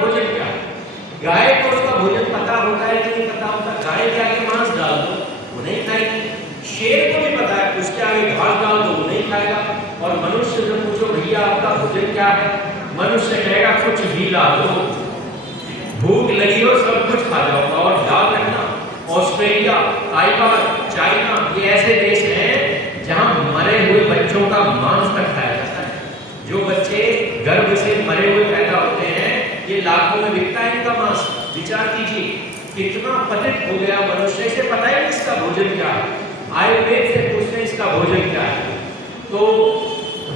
भोजन क्या है। गाय को उसका भोजन पता होता है कि नहीं पता होता, गाय के आगे मांस डाल दो वो नहीं खाएगी, शेर को भी पता है उसके आगे घास डाल दो वो नहीं खाएगा। और मनुष्य से पूछो भैया आपका भोजन क्या है, मनुष्य कहेगा कुछ भी ला दो, भूख लगी हो सब कुछ खा जाऊंगा। और याद रखना ऑस्ट्रेलिया, ताइवान, चाइना ये ऐसे देश हैं जहां मरे हुए बच्चों का मांस तक खाया जाता है। जो बच्चे गर्भ से मरे हुए पैदा होते हैं ये लाखों में बिकता है इनका मांस। विचार कीजिए कितना पतित हो गया मनुष्य, से पता है इसका भोजन क्या है। आयुर्वेद से पूछते हैं इसका भोजन क्या है, तो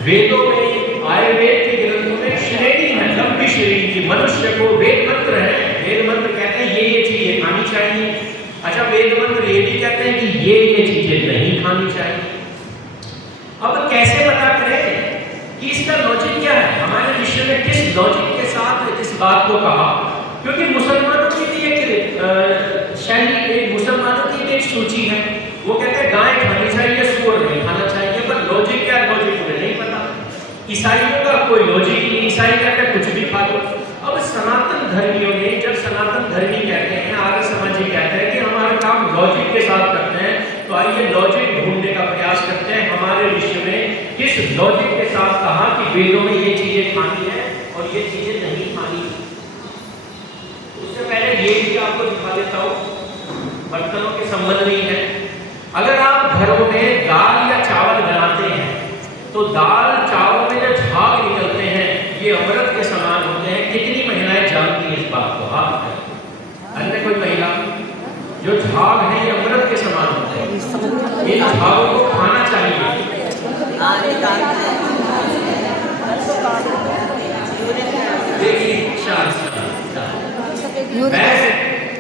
वेदों में आयुर्वेद के ग्रंथों में श्रेणी है, लंबी श्रेणी की। मनुष्य को वेद मंत्र है, वेद मंत्र कहते हैं ये चीजें खानी चाहिए। अच्छा वेद मंत्र ये भी कहते हैं कि ये चीजें नहीं खानी चाहिए। अब कैसे पता करें कि इसका लॉजिक क्या है, हमारे विषय में किस लॉजिक के साथ इस बात को कहा। क्योंकि मुसलमानों की भी एक शैली, एक मुसलमानों की भी एक सूची है, वो कहते हैं गाय खानी चाहिए, सूअर नहीं खाना चाहिए, पर लॉजिक क्या लॉजिक मुझे नहीं पता। ईसाइयों का कोई लॉजिक ही नहीं, ईसाई कहते हैं कुछ भी खा लो। अब सनातन धर्मियों ने, जब सनातन धर्मी कहते हैं, आर्य समाजी कहते हैं कि हमारा काम लॉजिक के साथ करते हैं, तो आइए लॉजिक ढूंढने का प्रयास करते हैं। हमारे विषय में किस लॉजिक के साथ कहा कि वेदों में ये चीजें खानी है और ये चीजें नहीं खानी। उससे पहले ये भी आपको दिखा देता हूं, बर्तनों के संबंध में है। अगर आप घरों में दाल या चावल बनाते हैं तो दाल चावल में जो झाग निकलते हैं ये अमृत के समान होते हैं। कितनी महिलाएं जानती हैं इस बात को, हाथ में अन्य कोई महिला, जो झाग है ये अमृत के समान होते हैं, ये झागों को खाना चाहिए। देखिए मैं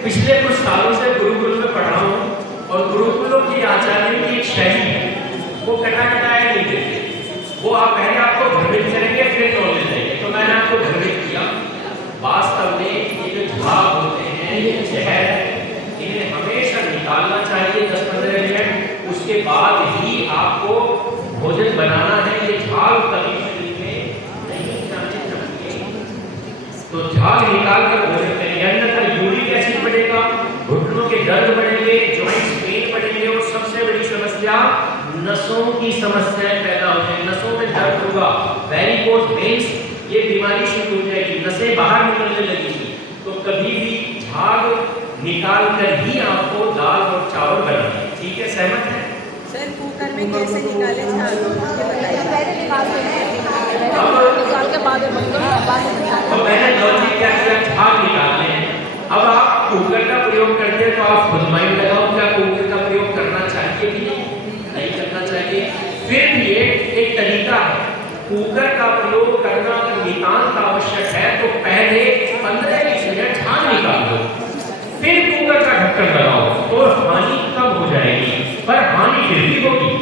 पिछले कुछ सालों से गुरुकुल में पढ़ा हूँ और गुरुकुलों की आचार्य की एक शैली है, वो कटा कटाया नहीं देते। वो आप पहले आपको भ्रमित करेंगे फिर नॉलेज देंगे। तो मैंने आपको भ्रमित किया, वास्तव में ये जो झाग होते हैं ये जहर है, इन्हें हमेशा निकालना चाहिए 10-15 मिनट, उसके बाद ही आपको भोजन बनाना है। ये झाग कभी शरीर में नहीं जाने चाहिए, तो झाग निकाल कर भोजन करेंगे, अन्यथा यूरिक एसिड बढ़ेगा, घुटनों के दर्द बढ़ेंगे, जॉइंट्स पेन बढ़ेंगे और सबसे बड़ी समस्या नसों की समस्याएं पैदा होंगी। नसों में दर्द होगा, वेरिकोज वेन्स, ये बीमारी शुरू हो जाएगी, नसें बाहर निकलने लगेगी। तो कभी भी झाग निकाल कर ही आपको दाल और चावल बनाना है, ठीक है, सहमत है? सर कुकर में कैसे निकाले झाग ये बताइए। पहले निकाल के तो मैंने लॉजिक क्या किया, झाग निकालने हैं। अब आप कुकर का प्रयोग करते हैं तो आप खुद माइंड लगाओ, क्या कुकर का प्रयोग करना चाहिए कि नहीं करना चाहिए। फिर भी एक तरीका है, कुकर का प्रयोग करना नितांत आवश्यक है तो पहले 15-20 मिनट झाग निकाल दो, फिर कुकर का ढक्कन लगाओ, तो हानि कम हो जाएगी, पर हानि फिर भी होगी।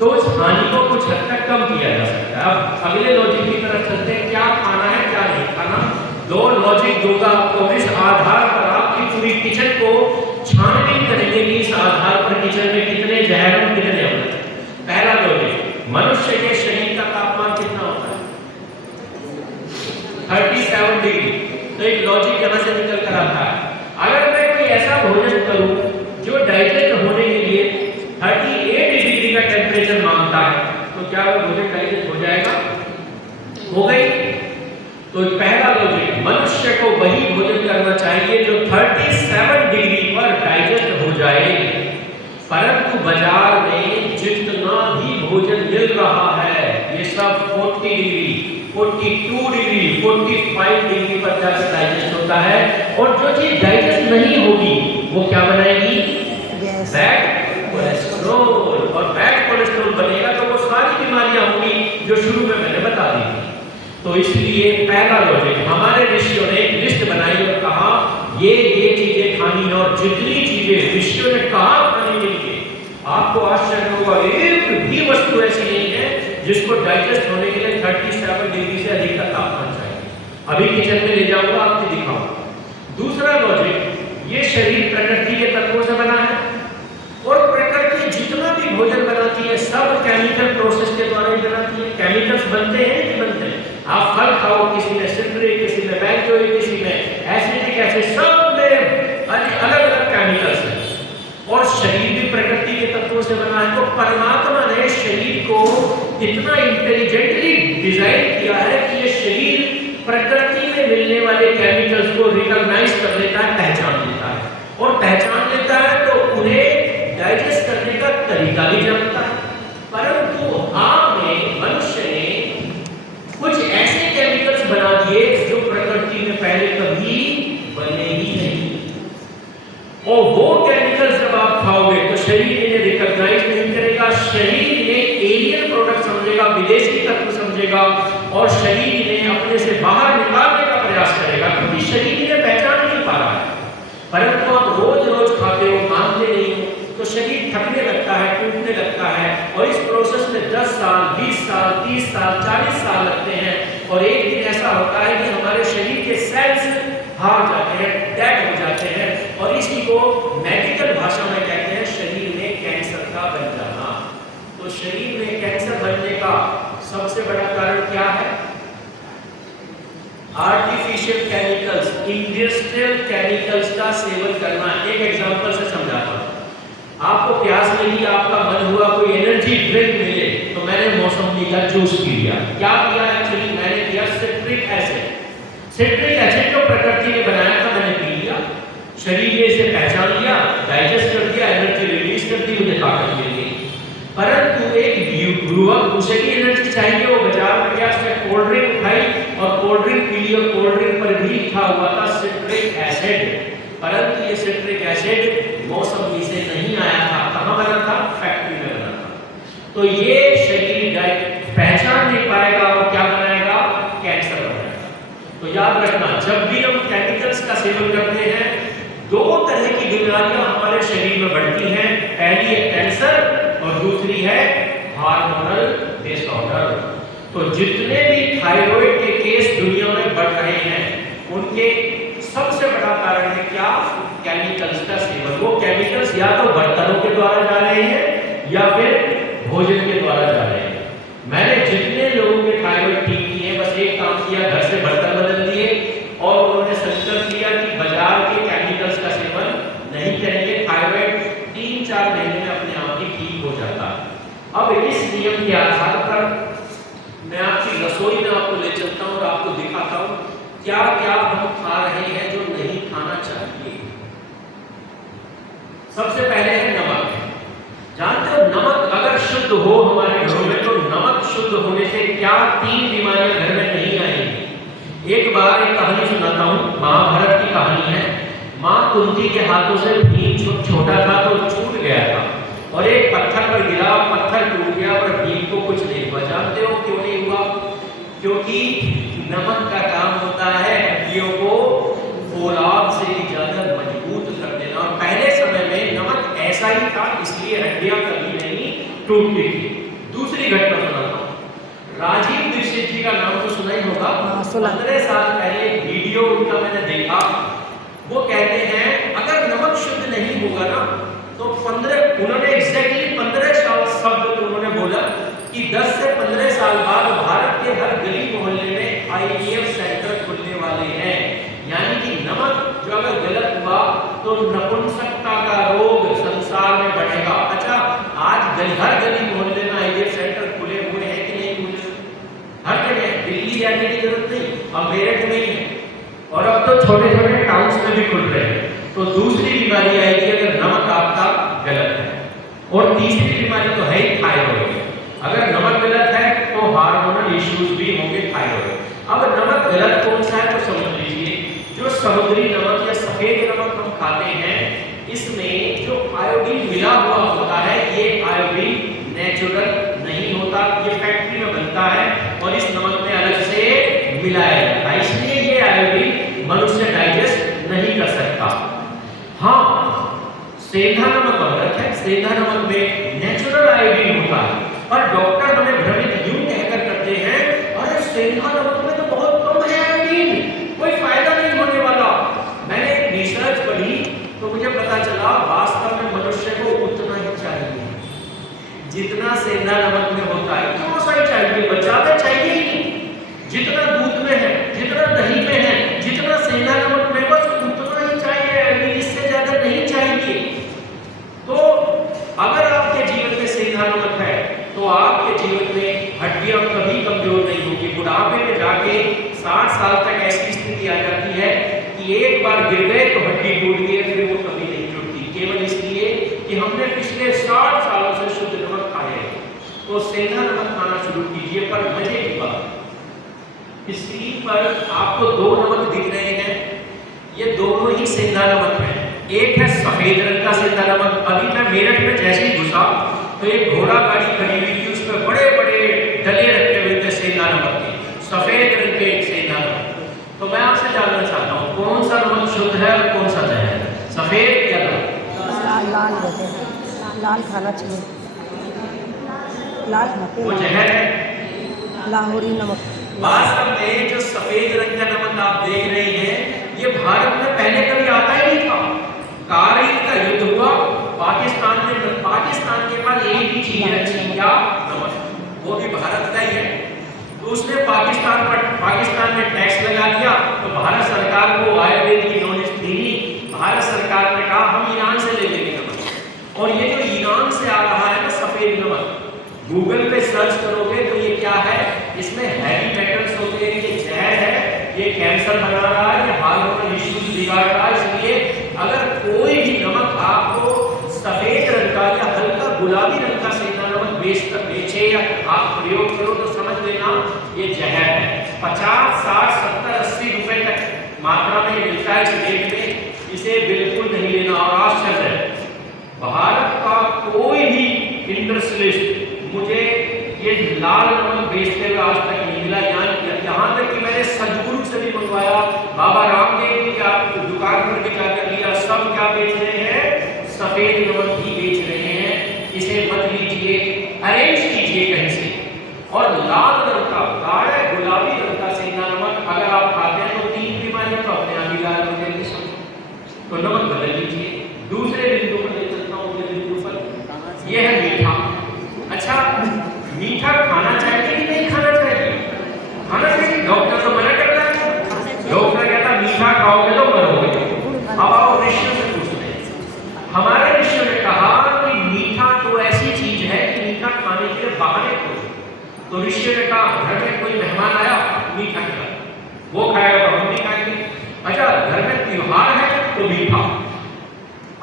तो उस हानि को कुछ हद तक कम किया जा सकता है। अब अगले लॉजिक की तरफ चलते हैं, क्या खाना है क्या नहीं खाना। दो लॉजिक दूंगा आपको, इस आधार पर आपकी पूरी किचन को छानबीन करेंगे कि इस आधार पर किचन में कितने जहर और कितने अमृत। पहला लॉजिक, मनुष्य के शरीर का तापमान कितना होता है? 37 डिग्री। तो एक लॉजिक यहां से निकल कर आता है, अगर मैं कोई ऐसा भोजन करूं जो डाइजेस्ट होने के लिए 38 डिग्री का टेम्परेचर मांगता है, तो क्या वो भोजन डाइजेस्ट हो जाएगा? हो गई। तो पहला लॉजिक, मनुष्य को वही भोजन करना चाहिए जो 37 डिग्री पर डाइजेस्ट हो जाए। परंतु बाजार में जितना भी भोजन मिल रहा है ये सब 40 डिग्री, 42 डिग्री, 45 डिग्री पर जाकर डाइजेस्ट होता है। और जो चीज डाइजेस्ट नहीं होगी वो क्या बनाएगी? Bad cholesterol. और बैड कोलेस्ट्रॉल बनेगा तो वो सारी बीमारियां होंगी जो शुरू में मैंने बता दी थी। तो इसलिए पहला लॉजिक, हमारे ऋषियों ने एक लिस्ट बनाई और कहा ये चीजें खानी है, और जितनी चीजें ऋषियों ने कहा खाने के लिए, आपको आश्चर्य होगा एक भी वस्तु ऐसी नहीं है जिसको डाइजेस्ट होने के लिए 37 डिग्री से अधिक का तापमान चाहिए। अभी किचन में ले जाऊंगा, आपको दिखाऊंगा। दूसरा लॉजिक, ये शरीर प्रकृति के तत्वों से बना है और प्रकृति जितना भी भोजन बनाती है सब केमिकल प्रोसेस के द्वारा ही बनाती है। केमिकल्स बनते हैं कि बनते हैं? आप फल खाओ, किसी में सिट्रिक, किसी में किसी में एसिडिक एसिड, सब में अलग अलग केमिकल्स हैं। और शरीर भी प्रकृति के तत्वों से बना है। तो परमात्मा ने शरीर को इतना इंटेलिजेंटली डिजाइन किया है कि ये शरीर प्रकृति में मिलने वाले केमिकल्स को रिकॉग्नाइज कर लेता है, पहचान लेता है। और पहचान लेता है तो उन्हें डाइजेस्ट करने का तरीका भी जानता है। परंतु आपने, मनुष्य ने कुछ ऐसे केमिकल्स बना दिए जो प्रकृति में पहले कभी बने ही नहीं। और वो केमिकल्स जब आप खाओगे तो शरीर इन्हें रिकॉग्नाइज नहीं करेगा, शरीर इन्हें एलियन प्रोडक्ट समझेगा, विदेशी तत्व समझेगा, और शरीर इन्हें अपने से बाहर निकालने का प्रयास करेगा, क्योंकि शरीर इन्हें पहचान नहीं पा रहा है। परंतु आप रोज रोज खाते हो, मानते नहीं हो, तो शरीर थकने लगता है, टूटने लगता है, और इस प्रोसेस में 10 साल, 20 साल, 30 साल, 40 साल लगते हैं। और एक दिन ऐसा होता है कि हमारे शरीर के सेल्स हार जाते हैं, डेड हो जाते हैं, और इसी को मेडिकल भाषा में कहते हैं शरीर में कैंसर का बन जाना। तो शरीर में कैंसर बनने का सबसे बड़ा कारण क्या है? आर्टिफिशियल केमिकल्स, इंडस्ट्रियल केमिकल्स का सेवन करना। एक एग्जांपल से समझाता हूं। आपको प्यास लगी, आपका मन हुआ कोई एनर्जी ड्रिंक मिले, तो मैंने मौसमी का जूस पी लिया। क्या किया? एक्चुअली मैंने किया सिट्रिक एसिड। सिट्रिक एसिड जो प्रकृति ने बनाया था, मैंने पी लिया, शरीर ने इसे पहचान लिया, डाइजेस्ट कर दिया, एनर्जी रिलीज कर दी, मुझे ताकत मिल गई। परंतु एक युवक, उसे भी एनर्जी चाहिए, वो बाजार में गया, उसने कोल्ड ड्रिंक उठाई और कोल्ड ड्रिंक पी ली, और कोल्ड ड्रिंक पर भी लिखा हुआ था सिट्रिक एसिड। परंतु ये सिट्रिक एसिड मौसमी से नहीं आया था। कहाँ बना था? फैक्ट्री में बना था। तो ये शरीर पहचान नहीं पाएगा और क्या बनाएगा? कैंसर बनाएगा। तो याद रखना, जब भी हम केमिकल्स का सेवन करते हैं, 2 तरह की बीमारियां हमारे शरीर में बढ़ती हैं। पहली है कैंसर और दूसरी है हार्मोनल डिसऑर्डर। तो जितने भी थायराइड के केस दुनिया में बढ़ रहे हैं, उनके सबसे बड़ा कारण है क्या? केमिकल्स का सेवन। वो केमिकल्स या तो बर्तनों के द्वारा जा रहे हैं या फिर भोजन के द्वारा जा रहे हैं। मैंने जितने लोगों के थायराइड ठीक किए, बस एक काम किया, घर से बर्तन बदल दिए, और उन्होंने संकल्प लिया कि बाजार के केमिकल्स का सेवन नहीं करेंगे। थायराइड 3-4 महीने में अपने आप ही ठीक हो जाता है। अब इस नियम के आधार पर मैं आपकी रसोई में आपको ले चलता हूँ और आपको दिखाता हूँ क्या क्या हम खा रहे हैं जो नहीं खाना चाहिए। सबसे पहले है नमक। जानते हो, नमक अगर शुद्ध हो हमारे घरों में, तो नमक शुद्ध होने से क्या 3 बीमारियां घर में नहीं आएंगी। एक बार एक कहानी सुनाता हूँ, महाभारत की कहानी है। माँ कुंती के हाथों से भीम छोटा था तो छूट गया था, और एक पत्थर पर गिरा, पत्थर टूट गया, पर भीम को कुछ नहीं हुआ। जानते हो क्यों नहीं हुआ? क्योंकि नमक का काम होता है हड्डियों को फौलाद से ज्यादा मजबूत कर देना। और पहले समय में नमक ऐसा ही था, इसलिए हड्डियां कभी नहीं टूटती थी। दूसरी घटना सुनाता हूँ। राजीव दीक्षित जी का नाम तो सुना ही होगा। 15 साल पहले वीडियो उनका मैंने देखा। वो कहते हैं अगर नमक शुद्ध नहीं होगा ना, तो उन्होंने एग्जैक्टली 15 शब्द उन्होंने बोला कि 10 से 15 साल बाद भारत के हर गली मोहल्ले में IVF सेंटर खुलने वाले हैं। यानी कि नमक जो अगर गलत हुआ तो नपुंसकता का रोग संसार में बढ़ेगा। अच्छा, आज हर गली मोहल्ले में IVF सेंटर खुले हुए हैं कि नहीं खुले? हर जगह। दिल्ली जाने की जरूरत नहीं, अब मेरठ में ही है, और अब तो छोटे छोटे टाउन्स में भी खुल रहे हैं। तो दूसरी बीमारी आएगी अगर नमक आपका गलत है। और तीसरी बीमारी तो है ही थायराइड। अगर नमक गलत है तो हार्मोनल इश्यूज भी होंगे थायराइड। अब नमक गलत कौन सा है तो समझ लीजिए, जो समुद्री नमक या सफेद नमक हम खाते हैं, इसमें जो आयोडीन मिला हुआ होता है, ये आयोडीन नेचुरल नहीं होता, ये फैक्ट्री में बनता है और इस नमक में अलग से मिलाया जाता है। इसलिए ये आयोडीन मनुष्य डाइजेस्ट नहीं कर सकता। हाँ, सेंधा नमक गलत है। सेंधा नमक में नेचुरल आयोडीन होता है, पर डॉक्टर हमें भ्रमित यूं कहकर करते हैं, अरे सेंधा नमक में तो बहुत कम है आयोडीन, कोई फायदा नहीं होने वाला। मैंने रिसर्च पढ़ी तो मुझे पता चला वास्तव में मनुष्य को उतना ही चाहिए जितना सेंधा नमक में होता है। थोड़ा सा ही चाहिए, ज्यादा चाहिए ही नहीं। जितना दूध में है, जितना दही में है, जितना 60 साल तक ऐसी स्थिति आ जाती है कि एक बार गिर गए तो हड्डी टूट गई, फिर वो कभी नहीं जुड़ती, केवल इसलिए कि हमने पिछले 60 सालों से शुद्ध नमक खाए हैं। तो सेंधा नमक खाना शुरू कीजिए। पर मजे की बात, स्क्रीन पर आपको 2 नमक दिख रहे हैं, ये दोनों ही सेंधा नमक है। एक है सफेद रंग का सेंधा नमक। अभी मैं मेरठ में जैसे ही घुसा तो एक घोड़ा गाड़ी खड़ी हुई थी, उसमें बड़े बड़े डले रखे हुए थे सेंधा नमक के, सफेद रंग के सेंधा नमक। तो मैं आपसे जानना चाहता हूँ कौन सा नमक शुद्ध है और कौन सा जहर है, सफेद या लाल? लाल रहते हैं, लाल खाना चाहिए, लाल खाते वो हैं। जहर है। लाहौरी नमक। वास्तव में जो सफेद रंग का नमक आप देख रहे हैं, ये भारत में पहले कभी आता ही नहीं था। कारगिल का युद्ध हुआ, पाकिस्तान के पास एक ही चीज है, क्या? नमक, वो भी भारत का ही है। तो उसने पाकिस्तान में टैक्स लगा दिया। तो भारत सरकार को आयुर्वेद की नॉलेज थी नहीं, भारत सरकार ने कहा हम ईरान से ले लेंगे नमक। और ये जो ईरान से आ रहा है ना सफेद नमक, गूगल पे सर्च करोगे तो ये क्या है, इसमें हैवी मेटल्स होते हैं, ये जहर है, ये कैंसर बना रहा है, ये हार्मोनल इश्यूज बिगाड़ रहा है। इसलिए अगर कोई भी नमक आपको सफेद रंग का या हल्का गुलाबी रंग का सेंधा नमक बेचे या आप प्रयोग करो तो समझ लेना ये जहर है। 50, 60, 70, 80 रुपए तक मात्रा में मिलता है इस रेट में, इसे बिल्कुल नहीं लेना। और आश्चर्य है, भारत का कोई भी इंडस्ट्रियलिस्ट मुझे ये लाल नमक बेचते हुए आज तक नहीं मिला। यहाँ तक कि मैंने सदगुरु से भी मंगवाया, बाबा रामदेव की दुकान पर भी जाकर लिया, सब क्या बेच रहे हैं, सफेद नमक ही बेच रहे हैं। इसे मत लीजिए, अरेंज कीजिए कहीं से। और लाल रंग का, गाढ़े गुलाबी रंग का सेंधा नमक अगर आप खाते हैं तो 3 बीमारियां तो अपने आप ही गायब हो जाएंगी। तो नमक बदल लीजिए। दूसरे बिंदु पर ले चलता हूँ, बिंदु पर यह है मीठा। अच्छा, मीठा खाना चाहिए कि नहीं खाना चाहिए? खाना चाहिए। डॉक्टर तो मना करता है, डॉक्टर कहता है मीठा खाओगे तो मरोगे। अब आओ ऋषियों से पूछते हैं। हमारे ऋषियों ने कहा कि मीठा तो ऐसी चीज है कि मीठा खाने के लिए बहाने खोजो। तो ऋषियों ने कहा घर में कोई मेहमान आया, मीठा खिला, वो खाएगा तो हम भी खाएंगे। अच्छा, घर में त्योहार है तो मीठा।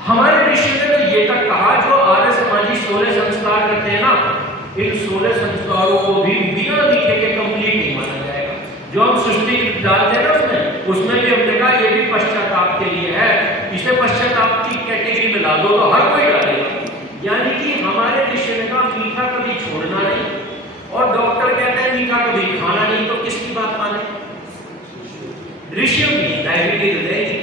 हमारे ऋषियों ने तो ये तक कहा जो आर्य समाजी 16 संस्कार करते हैं ना, इन 16 संस्कारों को भी बिना मीठे के कंप्लीट नहीं माना जाएगा। जो हम सृष्टि डालते हैं ना उसमें भी हमने कहा ये भी पश्चाताप के लिए है, इसे पश्चाताप की कैटेगरी में ला दो तो हर कोई डालेगा। यानी कि हमारे ऋषि ने कहा मीठा कभी छोड़ना नहीं, और डॉक्टर कहते हैं मीठा कभी खाना नहीं। तो किसकी बात माने? ऋषियों की। डायबिटीज हो जाएगी।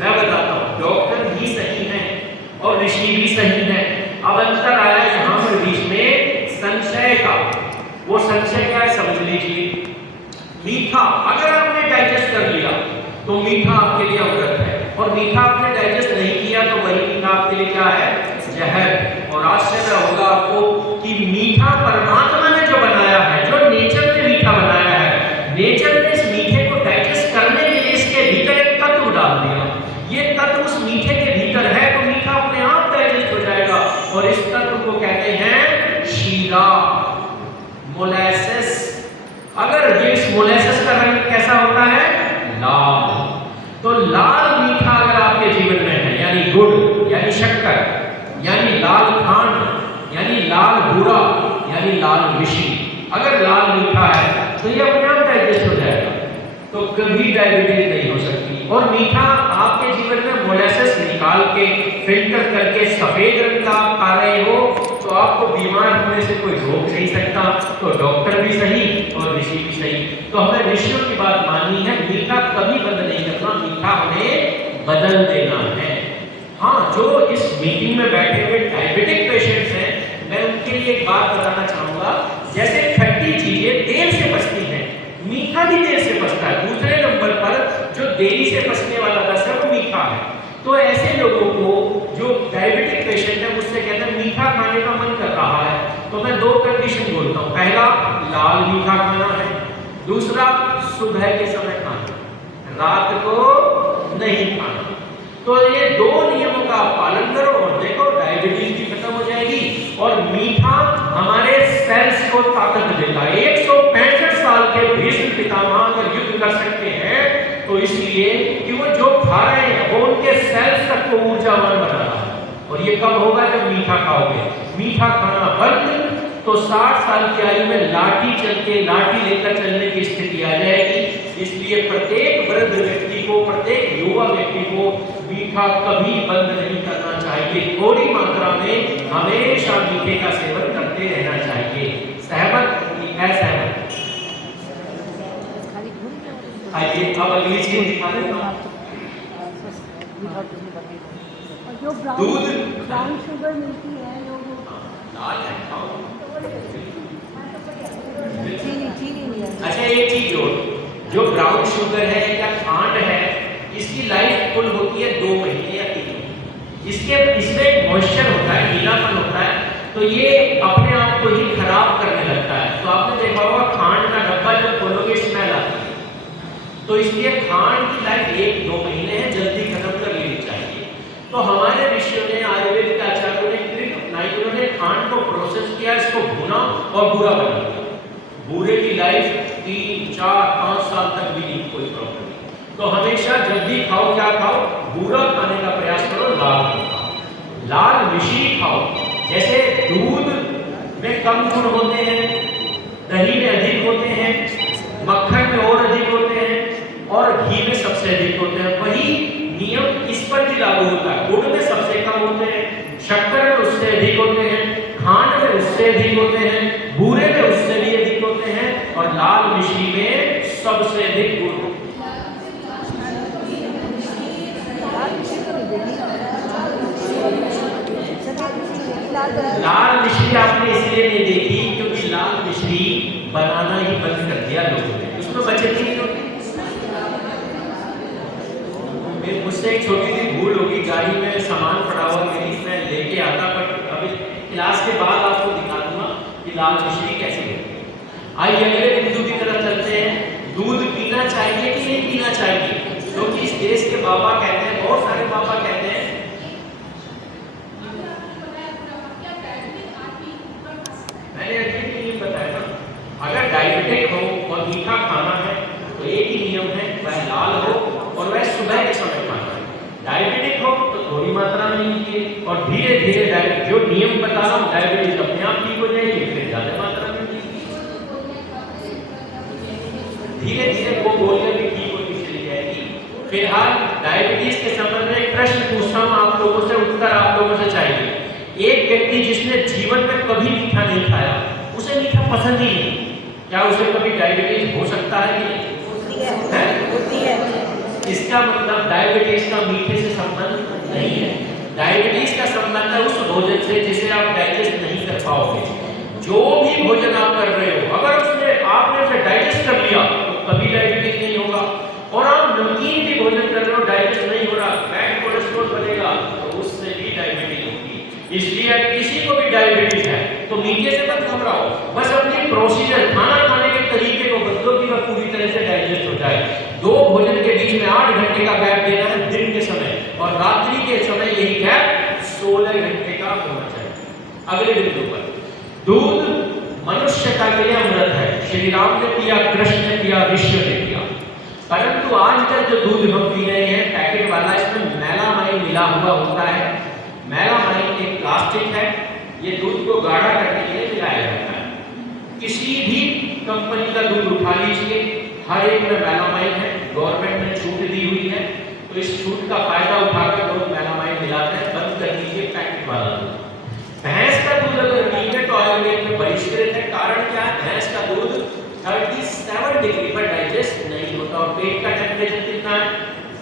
मैं बताता हूँ, डॉक्टर भी सही है और ऋषि भी सही है। अब अंतर आया यहाँ पर बीच में संशय का। वो संशय क्या है समझ लीजिए। मीठा अगर आपने डाइजेस्ट कर लिया तो मीठा आपके लिए अमृत है, और मीठा आपने डाइजेस्ट नहीं किया तो वही मीठा आपके लिए क्या है, जहर। और आश्चर्य होगा आपको कि मीठा परमात्मा ने जो बनाया है, जो नेचर ने मीठा बनाया है, नेचर ने इस मीठे को डाइजेस्ट करने के लिए इसके भीतर एक तत्व डाल दिया। ये तत्व उस मीठे के भीतर है तो मीठा अपने आप डाइजेस्ट हो जाएगा। और इस तत्व को कहते हैं शीरा, मोलेसेस। अगर ये इस मोलेसेस का रंग कैसा होता है, लाल। तो लाल मीठा अगर आपके जीवन में है, यानी गुड़, यानी शक्कर, यानी लाल खांड, यानी लाल बूरा, यानी लाल मिश्री, अगर लाल मीठा है तो ये अपने आप डाइजेस्ट हो जाएगा, तो कभी डायबिटीज नहीं हो सकती। और मीठा आपके जीवन में मोलेसेस निकाल के फिल्टर करके सफेद रंग का आप खा रहे हो तो आपको बीमार होने से कोई रोक नहीं सकता। तो डॉक्टर भी सही और ऋषि भी सही। तो हमें ऋषियों की बात माननी है, मीठा कभी बंद नहीं करना, मीठा हमें बदल देना है। हाँ, जो इस मीटिंग में बैठे हुए डायबिटिक पेशेंट्स हैं, मैं उनके लिए एक बात बताना चाहूंगा। जैसे खट्टी चीजें देर से पचती हैं, मीठा भी देर से पचता है। दूसरे नंबर पर जो देरी से पचने वाला रस है वो मीठा है। तो ऐसे लोगों को जो डायबिटिक पेशेंट है मुझसे कहते हैं मीठा खाने का मन कर रहा है, तो मैं 2 कंडीशन बोलता हूँ। पहला, लाल मीठा खाना है। दूसरा, सुबह के समय खाना, रात को नहीं खाना। तो ये 2 नियमों का पालन करो और देखो डायबिटीज भी खत्म हो जाएगी। और मीठा हमारे सेल्स को ताकत देता है। 165 साल के भीष्म पितामह अगर युद्ध कर सकते हैं तो इसलिए कि वो जो खा रहे हैं वो उनके सेल्स तक को ऊर्जावान बना रहा है। और ये कब होगा? जब मीठा खाओगे। मीठा खाना बंद तो 60 साल की आयु में लाठी लेकर चलने की स्थिति आ जाएगी। इसलिए प्रत्येक वृद्ध व्यक्ति को, प्रत्येक युवा व्यक्ति को मीठा कभी बंद नहीं करना चाहिए। थोड़ी मात्रा में हमेशा मीठे का सेवन करते रहना चाहिए। सहमत? असहमत? आइए अब अगली चीज दिखा देता हूं। जो ब्राउन शुगर मिलती है लाल है, खाओ। चीनी नहीं है। अच्छा एक चीज जो ब्राउन शुगर है या खांड है, इसकी लाइफ कुल होती है 2 महीने या 3 महीने। इसमें एक मॉइस्चर होता है, गीलापन होता है, तो ये अपने आप को ही खराब करने लगता है। तो आपने देखा होगा खांड का डब्बा जब खोलोगे स्मेल आती है, तो इसलिए खांड की लाइफ 1-2 महीने है, जल्दी खत्म कर लेनी चाहिए। तो हमारे ऋषियों ने, आयुर्वेद के आचार्यों ने ट्रिक अपनाई, उन्होंने खांड को प्रोसेस किया, इसको भुना और बूरा बना दिया। बूरे की लाइफ 3, 4, 5 साल तक भी नहीं, कोई प्रॉब्लम नहीं। तो हमेशा जब भी खाओ, क्या खाओ? बूरा खाने का प्रयास करो, लाल नहीं खाओ। लाल मिश्री खाओ। जैसे दूध में कम गुण होते हैं, दही में अधिक होते हैं, मक्खन में और अधिक होते हैं और घी में सबसे अधिक होते हैं, वही नियम इस पर भी लागू होता है। गुड़ में सबसे कम होते हैं, शक्कर में उससे अधिक होते हैं, खांड में उससे अधिक होते हैं, बूरे में उससे भी अधिक होते हैं और लाल मिश्री में सबसे अधिक गुण होते हैं। लाल मिश्री आपने इसलिए नहीं देखी क्योंकि लाल मिश्री बनाना ही बंद कर दिया लोगों ने, उसमें बचत ही नहीं होती। मुझसे एक छोटी सी भूल होगी, गाड़ी में सामान पड़ा हुआ मेरी, मैं लेके आता, बट अभी क्लास के बाद आपको दिखा दूंगा कि लाल मिश्री कैसे होती है। आइए अगले बिंदु की तरफ चलते हैं। दूध पीना चाहिए कि नहीं पीना चाहिए? क्योंकि इस देश के बाबा कहते हैं, बहुत सारे बाबा कहते हैं, मैंने अभी नहीं बताया ना, अगर डायबिटिक हो और मीठा खाना है तो एक ही नियम है, वह लाल हो और वह सुबह के समय खाना है। डायबिटिक हो तो थोड़ी मात्रा में लीजिए और धीरे धीरे जो नियम बता रहा हूँ, डायबिटीज अपने आप ठीक हो जाएगी, फिर ज्यादा मात्रा में लीजिए, धीरे धीरे वो गोलियां भी ठीक होती चली जाएगी। फिलहाल डायबिटीज के संबंध में एक प्रश्न पूछता हूँ आप लोगों से, उत्तर आप लोगों से चाहिए। एक व्यक्ति जिसने जीवन में कभी मीठा नहीं खाया, उसे मीठा पसंद ही नहीं, क्या उसे कभी डायबिटीज हो सकता है कि नहीं? होती है। इसका मतलब डायबिटीज का मीठे से संबंध नहीं है। डायबिटीज का संबंध है उस भोजन से जिसे आप डाइजेस्ट नहीं कर पाओगे। जो भी भोजन आप कर रहे हो, अगर उसने आपने उसे डाइजेस्ट कर लिया तो कभी डायबिटीज नहीं होगा। और आप नमकीन भी भोजन कर रहे हो, डाइजेस्ट नहीं हो रहा, बैड कोलेस्ट्रॉल बनेगा, तो उससे भी डायबिटीज होगी। इसलिए किसी को भी डायबिटीज है तो मीठे से मत घबराओ, बस अपनी प्रोसीजर, खाना खाने के तरीके को बदलो कि वह पूरी तरह से डाइजेस्ट हो जाए। 2 भोजन के बीच में 8 घंटे का गैप देना है दिन के समय, और रात्रि के समय यही गैप 16 घंटे का होना चाहिए। अगले बिंदु पर, दूध मनुष्यता के लिए अमृत है। श्री राम ने पिया, कृष्ण ने पिया, विश्व ने पिया। परंतु आजकल जो दूध हम पी रहे हैं पैकेट वाला, इसमें मेलामाइन मिला हुआ होता है। मेलामाइन एक प्लास्टिक है, ये दूध को गाढ़ा करने के लिए मिलाया जाता है। किसी भी कंपनी का दूध उठा लीजिए, हर एक में मेलामाइन है, गवर्नमेंट ने छूट दी हुई है, तो इस छूट का फायदा उठाकर लोग मेलामाइन मिलाते हैं। बंद कर दीजिए पैकेट वाला दूध। भैंस का दूध अगर पीएंगे तो आयुर्वेद में बहिष्कृत है। कारण क्या है? भैंस का दूध 37 डिग्री पर डाइजेस्ट नहीं होता और पेट का टेम्परेचर कितना है?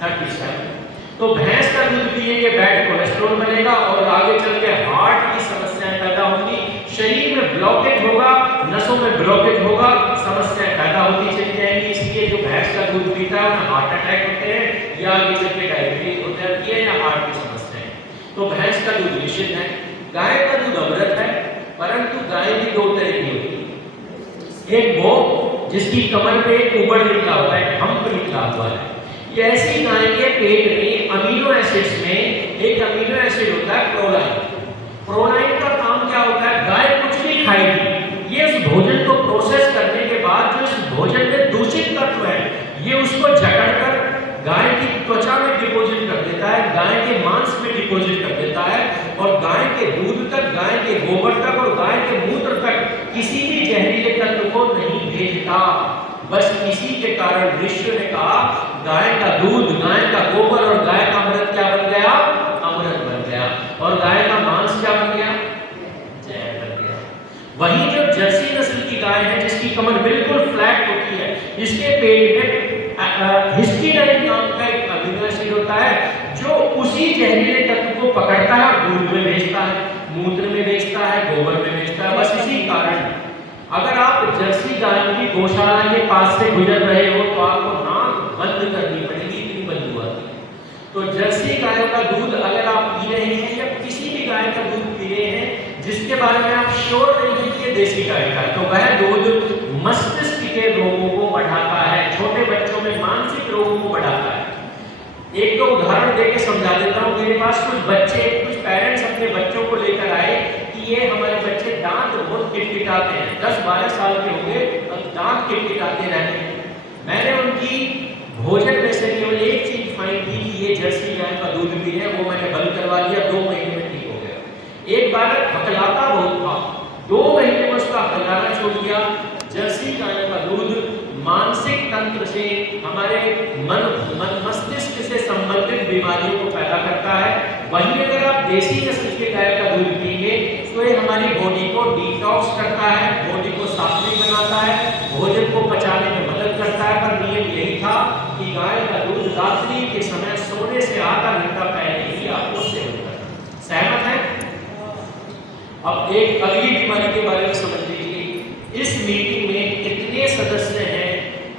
37। तो भैंस का दूध पिएंगे, बैड कोलेस्ट्रॉल बनेगा और आगे चल के हार्ट की समस्याएं पैदा होंगी, शरीर में ब्लॉकेज होगा, नसों में ब्लॉकेज होगा, समस्याएं पैदा होती चली जाएंगी। इसलिए जो भैंस का दूध पीता है उन्हें हार्ट अटैक होते हैं या आगे चल के डायबिटीज हो जाती है या हार्ट की समस्याएं। तो भैंस का दूध निषिद्ध है। गाय का दूध अमृत है, परंतु गाय भी 2 तरह की होती है। एक वो जिसकी कमर पे ऊपर निकला होता है, हम्प निकला हुआ है, ये ऐसी गाय के पेट में अमीनो एसिड्स में एक अमीनो एसिड होता है प्रोलाइन। प्रोलाइन का काम क्या होता है? गाय कुछ भी खाएगी, ये उस भोजन को प्रोसेस करने के बाद जो इस भोजन में दूषित गाय की त्वचा में डिपॉजिट कर देता है, गाय के मांस में डिपॉजिट कर देता है, और गाय के दूध तक, गाय के गोबर तक और गाय के मूत्र तक किसी भी जहरीले तत्व को नहीं भेजता। बस इसी के कारण ऋषि ने कहा गाय का दूध, गाय का गोबर और गाय का अमृत क्या बन गया? अमृत बन गया। और गाय का मांस क्या बन गया? जहर बन गया। वहीं जो जर्सी नस्ल की गाय है, जिसकी कमर बिल्कुल फ्लैट होती है, जिसके पेट में हिस्टीडाइन नाम का एक अमीनो एसिड होता है, जो उसी जहरीले तत्व को पकड़ता है और दूध में भेजता है, मूत्र में भेजता है, गोबर में भेजता है। बस इसी कारण अगर आप जर्सी गायों की गौशाला के पास से गुजर रहे हो तो आपको नाक बंद करनी पड़ेगी, इतनी बदबू आती है। तो जर्सी गायों का दूध अगर आप पी रहे हैं या किसी भी गाय का दूध पी रहे हैं जिसके बारे में आप श्योर नहीं हैं कि ये देसी गाय का है, तो वह दूध मस्तिष्क के रोगों को बढ़ाता है, छोटे बच्चों में मानसिक रोगों को बढ़ाता है। एक तो उदाहरण देके समझा देता हूँ। मेरे पास कुछ बच्चे, कुछ पेरेंट्स अपने बच्चों को लेकर आए कि ये हमारे बच्चे दांत बहुत किटकिटाते हैं, 10-12 साल के होंगे और दांत किटकिटाते रहते हैं। मैंने उनकी भोजन में से केवल एक चीज फाइंड की कि ये जर्सी गाय का दूध पी रहे हैं, वो मैंने बंद करवा दिया, 2 महीने में ठीक हो गया। एक बालक हकलाता बहुत था, 2 महीने में उसका हकलाना छोड़ दिया। जर्सी गाय का दूध मानसिक तंत्र से, हमारे मस्तिष्क से संबंधित बीमारियों को पैदा करता है। वहीं अगर आप देसी नस्ल के गाय का दूध पिएंगे तो ये हमारी बॉडी को डिटॉक्स करता है, बॉडी को साफ बनाता है, भोजन को पचाने में मदद करता है। पर नियम यही था कि गाय का दूध रात्रि के समय सोने से आधा घंटा पहले ही आपको सेवन करना। सहमत है? अब एक अगली बीमारी के बारे में समझ लीजिए। इस मीटिंग में कितने सदस्य हैं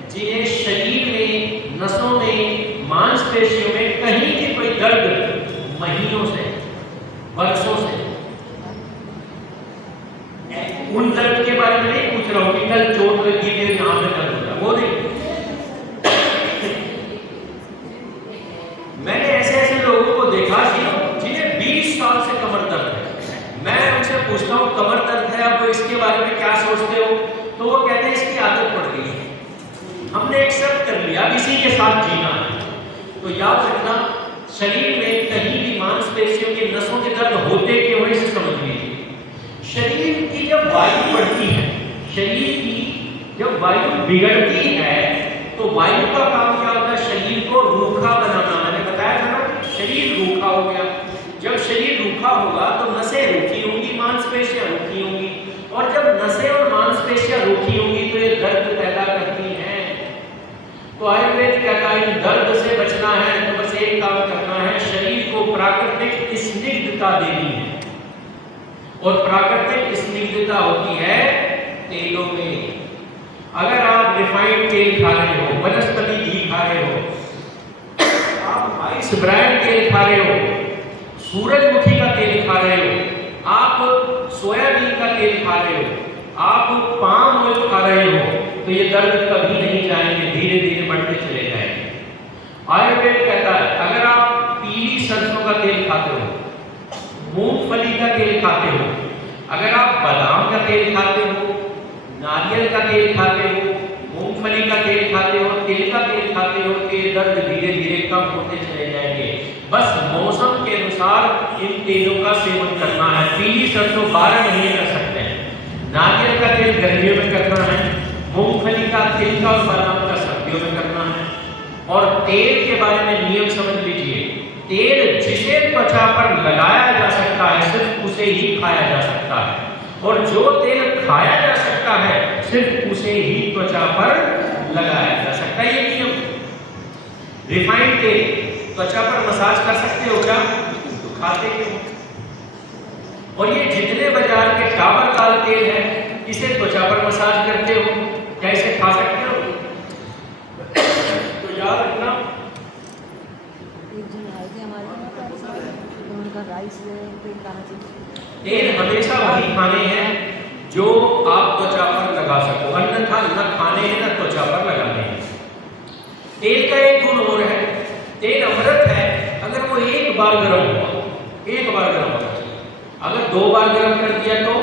जिन्हें शरीर में, नसों में, मांसपेशियों में कहीं भी कोई दर्द महीनों से, वर्षों से? उन दर्द के बारे में नहीं पूछ रहा हूं कि कल चोट लगी है यहां पे दर्द होता, वो नहीं। मैंने ऐसे लोगों को देखा जिन्हें 20 साल से कमर दर्द है। मैं उनसे पूछता हूँ कमर दर्द है, आप इसके बारे में क्या सोचते हो? तो वो कहते हैं इसकी आदत पड़ गई है, हमने एक्सेप्ट कर लिया, अब इसी के साथ जीना है। तो याद रखना, शरीर में कहीं भी मांसपेशियों के, नसों के दर्द होते क्यों, इसे समझ लीजिए। शरीर की जब वायु बढ़ती है, शरीर की जब वायु बिगड़ती है तो वायु का काम क्या होता है? शरीर को रूखा बनाना। मैंने बताया था ना, शरीर रूखा हो गया। जब शरीर रूखा होगा तो नसें रूखी होंगी, मांसपेशियां रूखी होंगी, और जब नसें और मांसपेशियां रूखी होंगी तो ये दर्द पैदा करती हैं। तो आयुर्वेद कहता है दर्द से बचना है तो बस एक काम करना है, शरीर को प्राकृतिक स्निग्धता देनी है। और प्राकृतिक स्निग्धता होती है तेलों में। अगर आप रिफाइंड तेल खा रहे हो, वनस्पति घी खा रहे हो, आप राइस ब्रांड तेल खा रहे हो, सूरजमुखी का तेल खा रहे हो, आप सोयाबीन का तेल खा रहे हो, आप पाम ऑयल खा रहे हो, तो ये दर्द कभी नहीं जाएंगे, धीरे धीरे बढ़ते चले जाएंगे। आयुर्वेद कहता है अगर आप पीली सरसों का तेल खाते हो, मूंगफली का तेल खाते हो, अगर आप बादाम का तेल खाते हो, नारियल का तेल खाते हो, मूंगफली का तेल खाते हो, तिल का तेल खाते हो, तो ये दर्द धीरे धीरे कम होते चले जाएंगे। बस मौसम के अनुसार इन तेलों का सेवन करना है। पीली सरसों 12 महीने कर सकते हैं, नारियल का तेल गर्मियों में करना है, मूंगफली का, तिल का और बादाम का सर्दियों में करना है। और तेल के बारे में नियम समझ लीजिए, तेल जिसे त्वचा पर लगाया जा सकता है सिर्फ उसे ही खाया जा सकता है, और जो तेल खाया जा सकता है सिर्फ उसे ही त्वचा पर लगाया जा सकता है। ये नियम। रिफाइंड तेल त्वचा पर मसाज कर सकते हो क्या? तो खाते क्यों? और ये जितने बाजार के डाबर काल तेल है, इसे त्वचा पर मसाज करते हो, क्या इसे खा सकते हो? तो याद रखना, तेल हमेशा वही खाने हैं जो आप त्वचा पर लगा सको, अन्यथा न खाने हैं न त्वचा पर लगाने हैं। तेल का एक गुण और है, तेल अमृत है अगर वो एक बार गर्म हुआ, एक बार गर्म होना चाहिए। अगर 2 बार गर्म कर दिया तो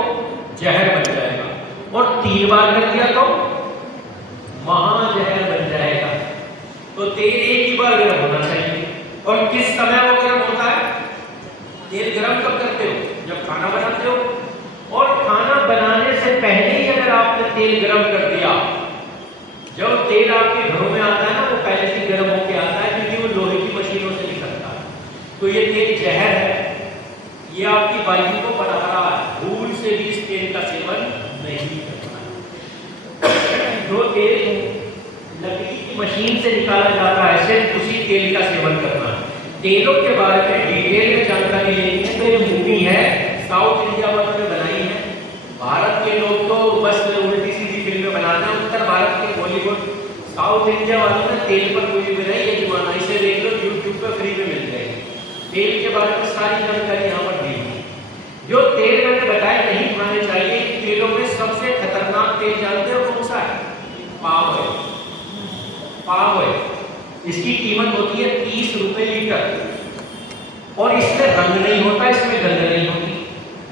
जहर बन जाएगा, और 3 बार कर दिया तो महाजहर बन जाएगा। तो तेल एक ही बार गर्म होना चाहिए। और किस समय वो गर्म होता है? तेल गर्म कब करते हो? जब खाना बनाते हो। और खाना बनाने से पहले ही अगर आपने तेल गर्म कर दिया, जब तेल आपके घरों में आता है ना, वो पहले से गर्म होकर आता है, क्योंकि वो लोहे की मशीनों से निकलता है। तो ये तेल जहर है, ये आपकी वायु को बढ़ा रहा है। भूल से भी इस तेल का सेवन नहीं करना है। जो तेल लकड़ी की मशीन से निकाला जाता है, सिर्फ उसी तेल का सेवन करना है। तेलों के बारे में डिटेल में जानकारी लेनी है तो ये मूवी है, साउथ इंडिया वालों ने बनाई है। भारत के लोग तो बस उल्टी सीधी फिल्में बनाते हैं, उत्तर भारत के बॉलीवुड, साउथ इंडिया वालों ने तेल पर मूवी बनाई है। जमाना इसे देख लो, यूट्यूब पर फ्री में मिल जाएगी। तेल के बारे में सारी जानकारी यहाँ पर दी है। जो तेल मैंने बताया नहीं खाने चाहिए, तेलों में सबसे खतरनाक तेल जानते हो कौन सा है? Palm oil. पाम ऑयल, इसकी कीमत होती है 30 रुपए लीटर और इसमें रंग नहीं होता, इसमें गंध नहीं होती।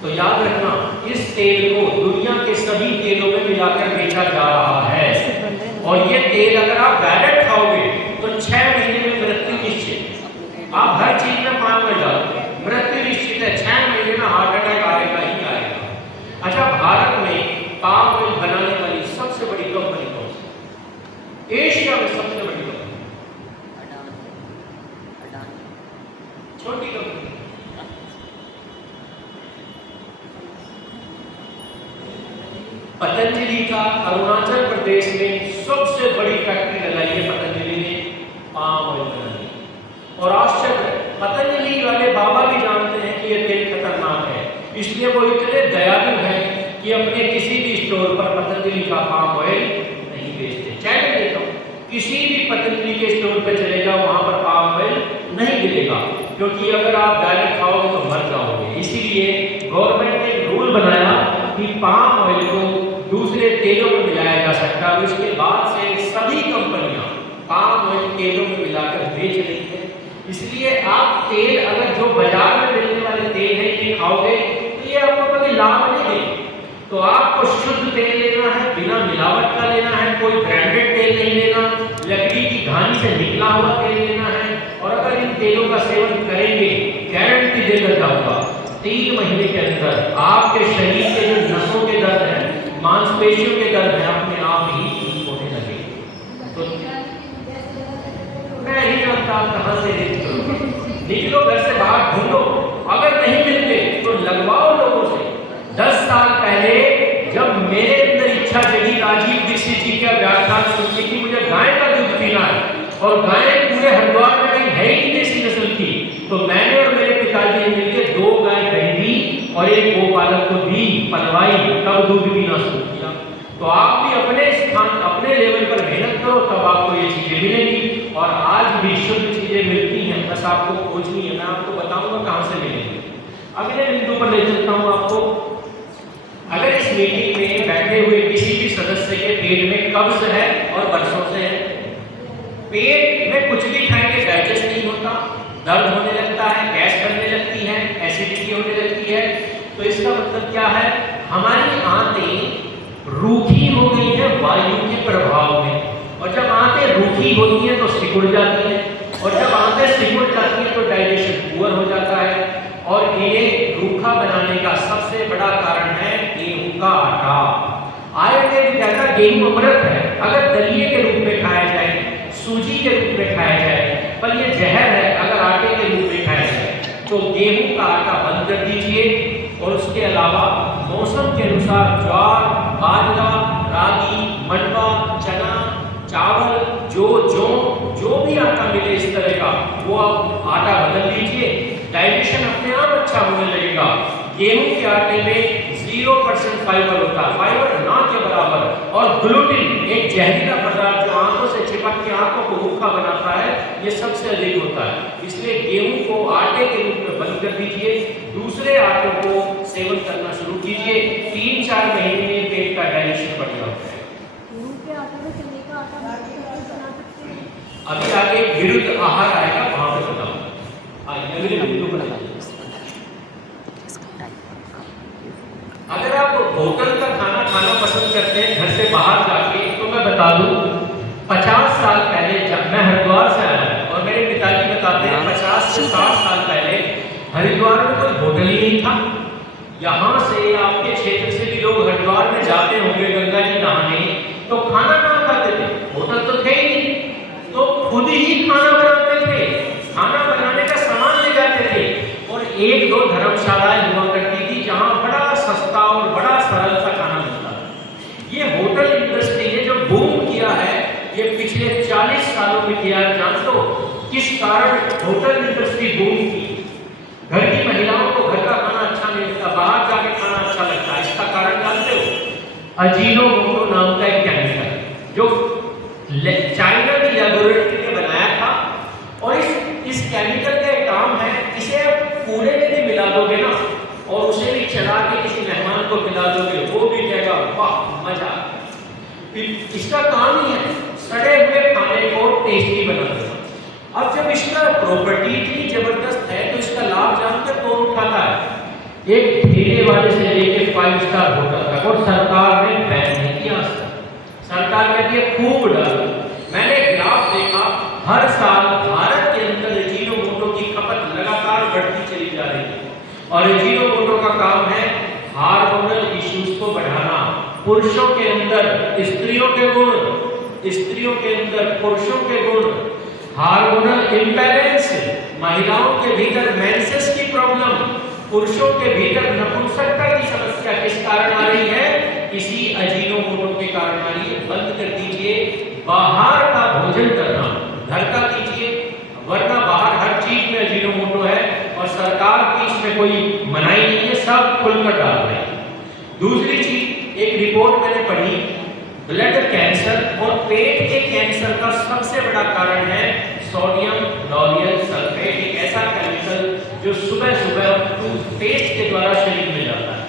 तो याद रखना, इस तेल को दुनिया के सभी तेलों में मिलाकर बेचा जा रहा है। और ये तेल अगर आप डायरेक्ट खाओगे तो 6 महीने में मृत्यु निश्चित। आप हर चीज में पाम ऑयल डालो, मृत्यु निश्चित है। 6 महीने में हार्ट अटैक आएगा ही आएगा। अच्छा, भारत में पाम ऑयल बनाने वाली सबसे बड़ी कंपनी कौन सी? एशिया में सबसे बड़ी कंपनी, छोटी कंपनी। पतंजलि का अरुणाचल प्रदेश में सबसे बड़ी फैक्ट्री लगाई है पतंजलि ने पाम ऑयल बनाने। और आश्चर्य, पतंजलि वाले बाबा भी जानते हैं कि यह तेल खतरनाक है, इसलिए वो इतने दयालु हैं कि अपने किसी भी स्टोर पर पतंजलि का पाम ऑयल नहीं बेचते। चैलेंज देता हूं, किसी भी पतंजलि के स्टोर पर चले जाओ, वहां पर पाम ऑयल नहीं मिलेगा, क्योंकि अगर आप डायरेक्ट खाओगे तो मर जाओगे। इसीलिए गवर्नमेंट ने एक रूल बनाया कि पाम ऑयल को दूसरे तेलों में मिलाया जा सकता है। उसके बाद से सभी कंपनियां पाम ऑयल तेलों में मिलाकर बेच रही है। इसलिए आप तेल, अगर जो बाजार में मिलने वाले तेल है ये खाओगे तो ये आपको कभी लाभ नहीं देगा। तो आपको शुद्ध तेल लेना है, बिना मिलावट का लेना है, कोई ब्रांडेड तेल नहीं लेना, लकड़ी की घानी से निकला हुआ तेल लेना है। और अगर इन तेलों का सेवन करेंगे, गारंटी देकर जाऊंगा, 3 महीने के अंदर आपके शरीर के जो नसों के दर्द है, मांसपेशियों के दर्द है, अपने आप ही ठीक होने लगेंगे। तो मैं नहीं जानता आप कहां से निकलो, घर से बाहर ढूंढो, अगर नहीं मिलते तो लगवाओ लोगों से। 10 साल पहले जब मेरे अंदर इच्छा जगी राजीव दीक्षित जी का व्याख्यान सुनने की, मुझे गाय का दूध पीना है, और गाय पूरे हरिद्वार में कहीं है ही देसी नस्ल की, तो मैंने और मेरे पिताजी ने मिलकर 2 गाय खरीदी और एक गोपालक को दी, पलवाई, तब दूध पीना शुरू किया। तो आप भी अपने स्थान, अपने लेवल पर मेहनत करो, तब आपको ये चीजें मिलेंगी। और आज भी शुद्ध चीजें मिलती हैं, बस आपको खोजनी है। मैं आपको बताऊंगा कहां से मिलेंगे। अगले बिंदु पर ले चलता हूं आपको। अगर इस मीटिंग में बैठे हुए किसी भी सदस्य के पेट में कब्ज है और बरसों से है, पेट में कुछ भी खाएंगे डाइजेस्ट नहीं होता, दर्द होने लगता है, गैस बनने लगती है, एसिडिटी होने लगती है, तो इसका मतलब क्या है? हमारी आंतें रूखी हो गई है वायु के प्रभाव में। और जब आंतें रूखी होती हैं तो सिकुड़ जाती हैं, और जब आंतें सिकुड़ जाती हैं तो डाइजेशन पुअर हो जाता है। और इन्हें रूखा बनाने का सबसे बड़ा कारण है गेहूं का आटा। आयुर्वेद कहता है गेहूं अमृत है, अगर दलिए के रूप में खाया जाए, सूजी के रूप में खाया जाए, पर ये जहर है अगर आटे के रूप में खाया जाए। तो गेहूं का आटा बंद कर दीजिए। और उसके अलावा मौसम के अनुसार ज्वार, बाजरा, रागी, मंडवा, चना, चावल, जो भी आटा मिले इस तरह का, वो आप आटा बदल लीजिए, डाइजेशन अपने आप अच्छा होने लगेगा। गेहूं के आटे में 0% फाइबर होता है, फाइबर ना के बराबर। और ग्लूटिन, एक जहरीला पदार्थ जो आंखों से चिपक के आंखों को रूखा बनाता है, ये सबसे अधिक होता है। इसलिए गेहूं को आटे के रूप में बंद कर दीजिए, दूसरे आटों को सेवन करना शुरू कीजिए। 3-4 महीने में पेट का डाइजेशन बढ़ जाता है। अभी आगे विरुद्ध आहार आएगा, वहां पे बताऊंगा। अगले बिंदु पर अगर आप होटल का खाना खाना पसंद करते हैं घर से बाहर जाके, तो मैं बता दूं 50 साल पहले जब मैं हरिद्वार से आया और बताते हैं 50 से 60 साल पहले हरिद्वार में कोई होटल ही नहीं था। यहाँ से आपके क्षेत्र से भी लोग हरिद्वार में जाते होंगे गंगा जी नहाने, तो खाना कहाँ खाते थे? होटल तो थे ही नहीं, तो खुद ही खाना बनाते थे, खाना बनाने का सामान ले जाते थे। और 1-2 धर्मशालाएं हुआ करती थी जहाँ बड़ा सस्ता और बड़ा सरल सा खाना मिलता था। ये होटल इंडस्ट्री ने जो बूम किया है, ये पिछले 40 सालों में किया है। जानते हो किस कारण होटल इंडस्ट्री बूम की? घर की महिलाओं को घर का खाना अच्छा नहीं लगता, बाहर जाके खाना अच्छा लगता है। इसका कारण जानते हो? अजीनोमोटो नाम का एक केमिकल जो चाइना की लेबोरेटरी ने बनाया था। और इस केमिकल का एक काम है, इसे पूरे में भी मिला दोगे ना और उसे भी चला के किसी मेहमान को खिला दोगे, वो भी कहेगा वाह मजा। इसका काम ही है सड़े हुए खाने को टेस्टी बना देना। अब जब इसका प्रॉपर्टी इतनी जबरदस्त है तो इसका लाभ जानकर कौन उठाता है? एक ठेले वाले से लेके 5 स्टार होटल तक। और सरकार ने बैन नहीं किया। सरकार कहती है खूब डालो। मैंने ग्राफ देखा, हर साल भारत के अंदर अजीनोमोटो की खपत लगातार बढ़ती चली जा रही है। और अजीनोमोटो का काम है हार्मोनल इश्यूज को बढ़ाना, पुरुषों के अंदर स्त्रियों के गुण, स्त्रियों के अंदर पुरुषों के गुण, हार्मोनल इम्बैलेंस, महिलाओं के भीतर मेंसेस की प्रॉब्लम, पुरुषों के भीतर नपुंसकता की समस्या किस कारण आ रही है? इसी अजीनोमोटो के कारण आ रही है। बंद कर दीजिए बाहर का भोजन करना, घर का कीजिए, वरना बाहर हर चीज में अजीनोमोटो है और सरकार की इसमें कोई मनाही नहीं है, सब खुलकर डाल रहे हैं। दूसरी चीज, एक रिपोर्ट मैंने पढ़ी, ब्लड कैंसर और पेट के कैंसर का सबसे बड़ा कारण है सोडियम लॉरियल सल्फेट, एक ऐसा केमिकल जो सुबह सुबह टूथपेस्ट के द्वारा शरीर में जाता है।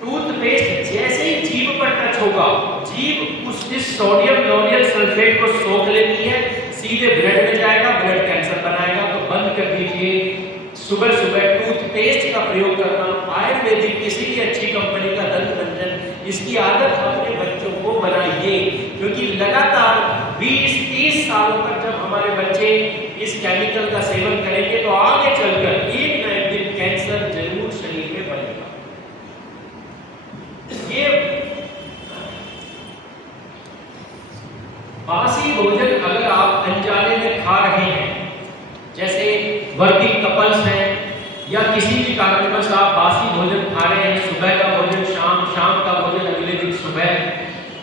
टूथपेस्ट जैसे ही जीभ पर टच होगा, जीभ इस सोडियम लॉरियल सल्फेट को सोख लेती है, सीधे ब्लड में जाएगा, ब्लड कैंसर बनाएगा। तो बंद कर दीजिए सुबह सुबह टूथपेस्ट का प्रयोग करना। आयुर्वेदिक किसी भी अच्छी कंपनी का दंत मंजन, इसकी आदत अपने बच्चों को बनाइए, क्योंकि लगातार 20-30 सालों तक जब हमारे बच्चे इस केमिकल का सेवन करेंगे तो आगे चलकर एक न एक दिन कैंसर जरूर शरीर में बनेगा। ये बासी भोजन अगर आप अनजाने में खा रहे हैं, जैसे वर्किंग कपल्स हैं या किसी भी कारणवश आप बासी भोजन खा रहे हैं, सुबह का भोजन शाम, शाम का भोजन अगले दिन सुबह,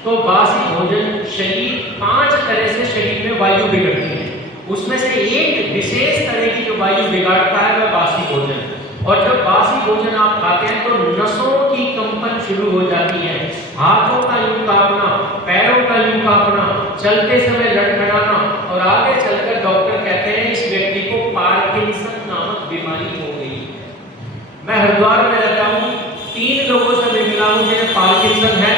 तो बासी भोजन शरीर 5 तरह से शरीर में वायु बिगड़ती है। उसमें से एक विशेष तरह की जो वायु बिगाड़ता है वह बासी भोजन। और जब बासी भोजन आप खाते हैं तो नसों की कंपन शुरू हो जाती है, हाथों का यूं कांपना, पैरों का यूं कांपना, चलते समय लड़खड़ाना, और आगे चलकर डॉक्टर कहते हैं इस व्यक्ति को पार्किंसन नामक बीमारी हो गई। मैं हरिद्वार में रहता हूँ, 3 लोगों से मैं मिला हूँ जिन्हें पार्किंसन है,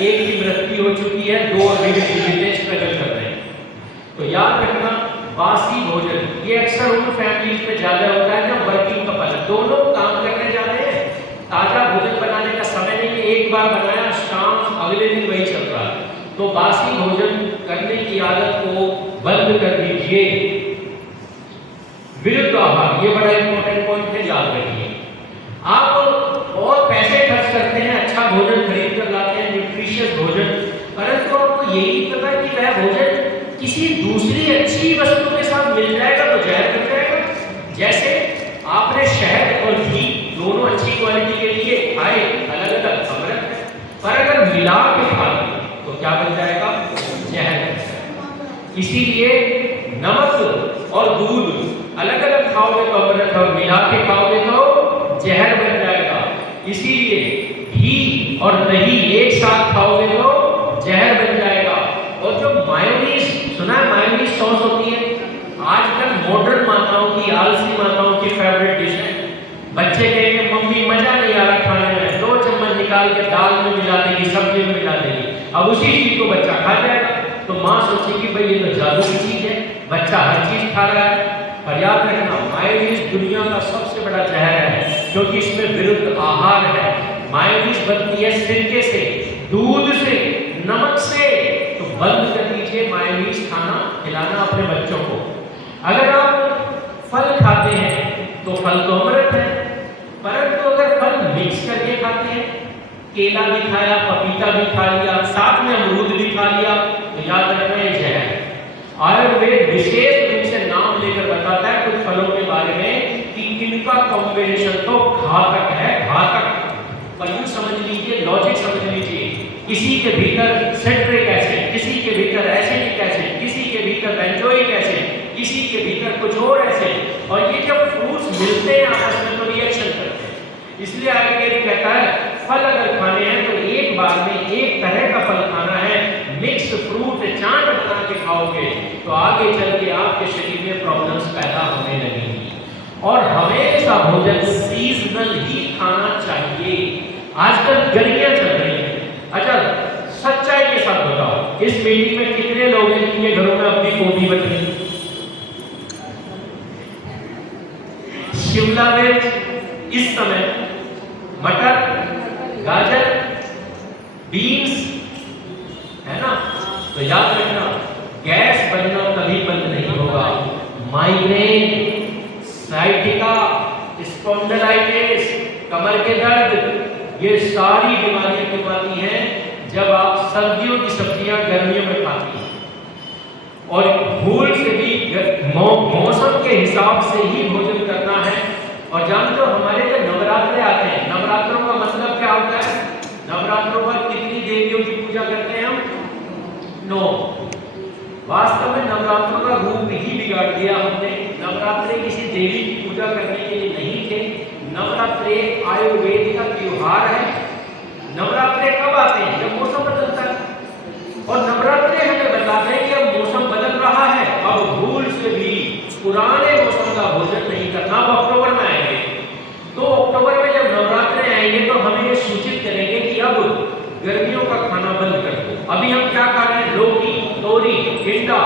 एक की मृत्यु हो चुकी है, 2 अभी भी स्ट्रगल कर रहे हैं। तो याद रखना, बासी भोजन ये अक्सर उन फैमिलीज में ज्यादा होता है जब वर्किंग कपल दोनों काम करने जा रहे हैं, ताजा भोजन बनाने का समय नहीं है, एक बार बनाया शाम अगले दिन वही चल रहा है। तो बासी भोजन करने की आदत को बंद कर दीजिए। विरुद्ध आहार, ये बड़ा इंपॉर्टेंट पॉइंट है, याद रखिए। आप और पैसे खर्च करते हैं, अच्छा भोजन खरीद कर लाते हैं, न्यूट्रिशियस भोजन, परंतु आपको यही नहीं पता कि वह भोजन किसी दूसरी अच्छी वस्तु के साथ मिल जाएगा तो जहर बन जाएगा। जैसे आपने शहद और घी दोनों अच्छी क्वालिटी के लिए खाए, अलग अलग अमृत है, पर अगर मिला के खा लिया तो क्या बन जाएगा? जहर। इसीलिए नमक और दूध अलग अलग खाओगे तो अमृत, और मिला के खाओगे तो जहर बन जाएगा। इसीलिए घी और दही एक साथ खाओगे तो जहर बन जाएगा। और जो मायोनीज, सुना है मायोनीज सॉस होती है, आजकल मॉडर्न माताओं की, आलसी माताओं की फेवरेट डिश है। बच्चे कहेंगे मम्मी मजा नहीं आ रहा खाने में, 2 चम्मच निकाल के दाल में मिला देगी, सब्जी में मिला देगी, अब उसी चीज को बच्चा खा जाएगा। तो माँ सोचेगी भाई ये तो जादू की चीज है, बच्चा हर चीज खा रहा है। पर याद रखना, मायोनीज दुनिया का सबसे बड़ा जहर है, क्योंकि इसमें विरुद्ध आहार है। मायोनीज बनती है सिरके से, दूध से, नमक से। तो बंद कर दीजिए मायोनीज खाना, खिलाना अपने बच्चों को। अगर आप फल तो अमृत है, परंतु अगर फल मिक्स करके खाते हैं, केला भी खाया, पपीता भी खा लिया, साथ में अमरूद भी खा लिया, तो याद रखना ये जहर है। आयुर्वेद विशेष रूप से नाम लेकर बताता है कुछ फलों के बारे में कि इनका कॉम्बिनेशन तो घातक है, घातक। पर यूं समझ लीजिए, लॉजिक समझ लीजिए, किसी के भीतर सिट्रिक एसिड, किसी के भीतर एसिटिक एसिड, किसी के भीतर बेंजोइक एसिड, किसी के भीतर कुछ और एसिड, और ये जब फ्रूट्स मिलते हैं आपस में तो रिएक्शन करते हैं। इसलिए आयुर्वेद कहता है फल अगर खाने हैं तो एक बार में एक तरह का फल खाना है, मिक्स फ्रूट चाट बना के खाओगे तो आगे चल के आपके शरीर में प्रॉब्लम्स पैदा होने लगेंगी। और हमेशा भोजन सीजनल ही खाना चाहिए। आजकल गर्मियां चल रही हैं, अच्छा सच्चाई के साथ बताओ, इस मीटिंग में कितने लोग हैं जिनके घरों में अपनी गोभी बची है? शिमला मिर्च इस समय, मटर, गाजर, बीन्स, है ना? तो याद रखना गैस बनना कभी बंद नहीं होगा। माइग्रेन, साइटिका, स्पॉन्डिलाइटिस, कमर के दर्द, ये सारी बीमारियां क्यों आती हैं? जब आप सर्दियों की सब्जियां गर्मियों में खाती हैं, और भूल से भी मौसम के हिसाब से ही भोजन करना है। और जानते हो हमारे जो नवरात्रे आते हैं, नवरात्रों का मतलब क्या होता है? नवरात्रों पर कितनी देवियों की पूजा करते हैं हम? 9। वास्तव में नवरात्रों का रूप ही बिगाड़ दिया हमने। नवरात्रे किसी देवी की पूजा करने के लिए नहीं थे। नवरात्रे आयुर्वेद का त्योहार है। नवरात्रे कब आते हैं? जब मौसम बदलता है। और नवरात्रे हमें बताते हैं कि अब मौसम बदल रहा है, अब भूल से भी पुराने मौसम का भोजन नहीं करना। अब अक्टूबर में आएंगे, तो अक्टूबर में जब नवरात्रे आएंगे तो हमें ये सूचित करेंगे कि अब गर्मियों का खाना बंद कर दो। अभी हम क्या खा रहे हैं? लौकी, तोरी, टिंडा,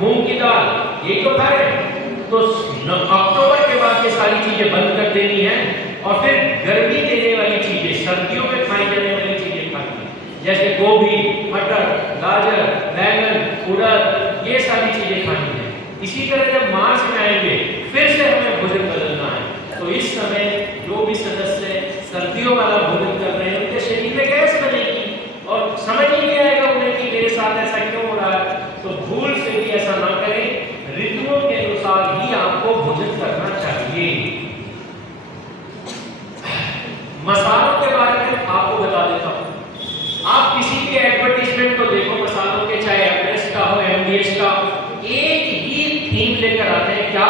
मूंग की दाल, ये तो खा रहे हैं। तो अक्टूबर के बाद ये सारी चीजें बंद कर देनी है, और फिर गर्मी देने वाली चीजें, सर्दियों में खाई जाने वाली चीजें खानी है, जैसे गोभी, मटर, गाजर, बैंगन, उड़द, ये सारी चीजें खानी है। इसी तरह जब मार्च में आएंगे फिर से हमें भोजन बदलना है। तो इस समय जो भी सदस्य सर्दियों वाला भोजन कर रहे हैं उनके शरीर में गैस बनेगी, और समझ ही नहीं आएगा उन्हें कि मेरे साथ ऐसा क्यों हो रहा है। तो भूल से भी ऐसा ना करें, ऋतुओं के अनुसार ही आपको भोजन करना चाहिए। मसालों के बारे में आपको बता देता हूं। आप किसी भी एडवर्टाइजमेंट को देखो मसालों के, चाहे एवरेस्ट का हो, एमडीएच का, एक ही थीम लेकर आते हैं, क्या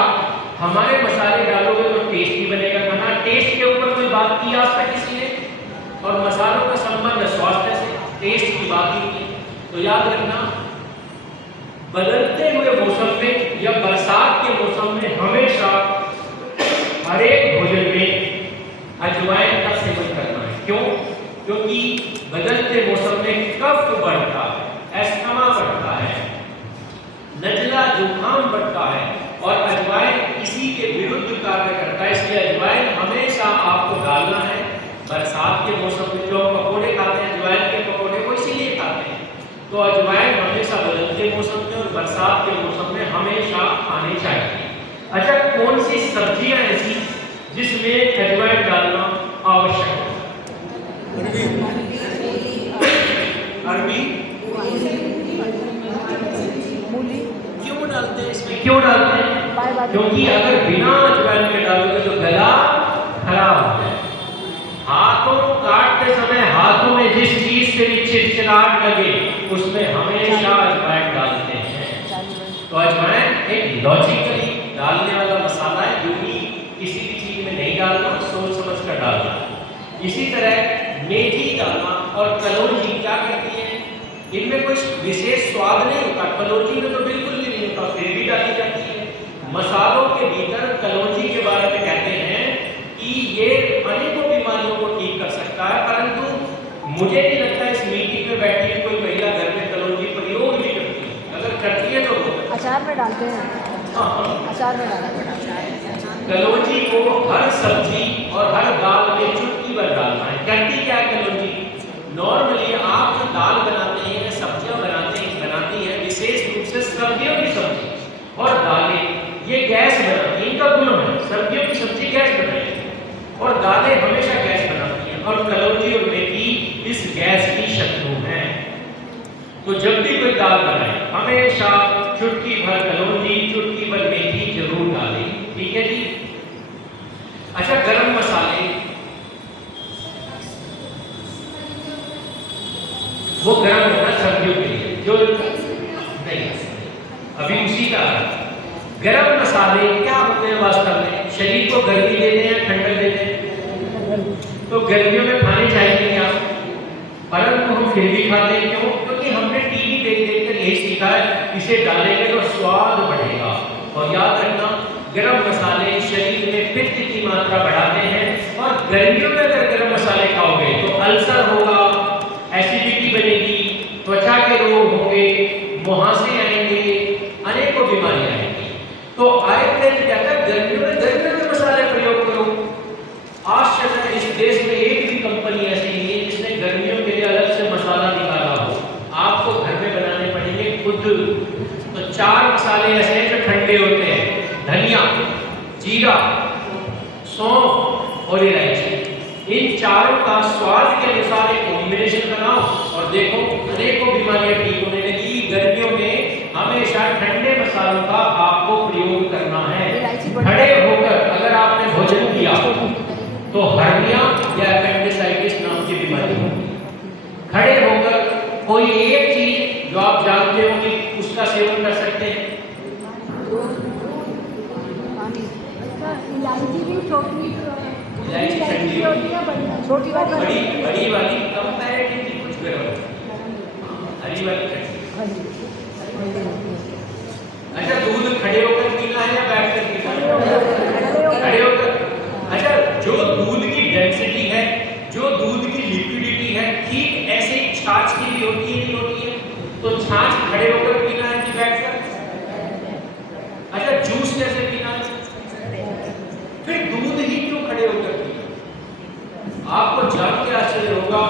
हमारे मसाले डालोगे तो टेस्टी बनेगा खाना। टेस्ट के ऊपर कोई बात की आज तक किसी ने? और मसालों का संबंध स्वास्थ्य से, टेस्ट की बात ही की। तो याद रखना, बदलते हुए मौसम में या बरसात के मौसम में हमेशा हर एक भोजन में अजवाइन का सेवन करना है। क्यों? क्योंकि बदलते मौसम में कफ बढ़ता है, एस्थमा बढ़ता है, नजला जुकाम बढ़ता है, और अजवाइन इसी के विरुद्ध कार्य करता है। इसलिए अजवाइन हमेशा आपको डालना है। बरसात के मौसम में जो पकौड़े खाते हैं, अजवाइन के पकौड़े वो इसीलिए खाते हैं। तो अजवाइन हमेशा बदलते मौसम में और बरसात के मौसम में हमेशा खानी चाहिए। अच्छा, कौन सी सब्जियां ऐसी जिसमें अजवाइन डालना आवश्यक है? अरबी, मूली क्यों डालते हैं इसमें? क्यों डालते हैं? क्योंकि अगर बिना अजवाइन के डालोगे तो गला खराब हो जाए। हाथों काटते समय हाथों में जिस चीज से भी चिड़चिड़ाहट लगे उसमें हमेशा अजवाइन डालते हैं। तो अजवाइन एक लॉजिकली डालने वाला मसाला है, जो कि किसी भी चीज में नहीं डालना, सोच समझ कर डालना। इसी तरह मेथी डालना और कलौंजी क्या करती है? इनमें कुछ विशेष स्वाद नहीं होता, कलौंजी में तो बिल्कुल भी नहीं होता, फिर भी डाली जाती है। मसालों के भीतर कलौंजी के बारे में कहते हैं कि ये अनेकों बीमारियों को ठीक कर सकता है, परंतु मुझे नहीं लगता इस मीटिंग में बैठी है कोई महिला घर में कलौंजी प्रयोग भी करती है। अगर करती है तो अचार में डालते हैं। अचार में डालते हैं। कलौंजी को हर सब्जी और हर दाल में चुटकी भर डालना है। करती क्या है कलौंजी? नॉर्मली आप जो दाल बनाते हैं, सब्जियां बनाती हैं, विशेष रूप से सर्दियों की सब्जी और दालें, ये गैस बनाती है। इनका गुण है, सर्दियों की सब्जी गैस बनाएगी और दालें हमेशा गैस बनाती हैं और कलौंजी और मेथी इस गैस की शत्रु हैं। तो जब भी कोई दाल बनाए हमेशा चुटकी भर कलौंजी, चुटकी भर मेथी जरूर डालें, ठीक है जी। अच्छा, गरम मसाले, वो गरम होना सर्दियों के लिए, जो नहीं अभी उसी का गरम मसाले क्या होते हैं वास्तव में, शरीर को गर्मी देते हैं, ठंडक देते हैं। तो गर्मियों में खाने चाहिए क्या, परंतु हम फिर भी खाते हैं, क्यों? क्योंकि हमने टीवी देख देख कर यही सीखा है, इसे डालेंगे तो स्वाद बढ़ेगा। और याद रखना, गरम मसाले शरीर में पित्त की मात्रा बढ़ाते हैं और गर्मियों में अगर गरम मसाले खाओगे तो अल्सर होगा, एसिडिटी बनेगी, त्वचा के रोग होंगे, मुहासे आएंगे, अनेकों बीमारियां आएंगी। तो आयुर्वेद कहता है गर्मियों में मसाले प्रयोग करो। आश्चर्य है, इस देश में एक भी कंपनी ऐसी नहीं है जिसने गर्मियों के लिए अलग से मसाला निकाला हो। आपको घर में बनाने पड़ेंगे खुद। तो 4 मसाले ऐसे हैं जो ठंडे होते हैं, धनिया, जीरा, सौंफ और इलायची। इन चारों का स्वाद के अनुसार एक कॉम्बिनेशन बनाओ और देखो अनेकों बीमारियां ठीक होने लगी। गर्मियों में हमेशा ठंडे मसालों का आपको प्रयोग करना है। खड़े होकर अगर आपने भोजन किया तो हर्निया या एपेंडिसाइटिस नाम की बीमारी होगी। खड़े होकर कोई एक चीज जो आप जानते हो कि उसका सेवन कर सकते हैं, इलायची भी छोटी इलायची ठंडी होती है, छोटी बड़ी वाली कंपैरेटिवली कुछ गर्म होती है, हरी वाली ठंडी। अच्छा, दूध खड़े होकर पीना है या बैठ कर पीना है? खड़े होकर। अच्छा, जो दूध की डेंसिटी है, जो दूध की लिक्विडिटी है, ठीक ऐसे ही छाछ की भी होती है, नहीं होती है? तो छाछ खड़े होकर पीना है कि बैठकर? अच्छा, जूस कैसे पीना है? फिर दूध ही क्यों खड़े होकर पीना? आपको जान के आश्चर्य होगा,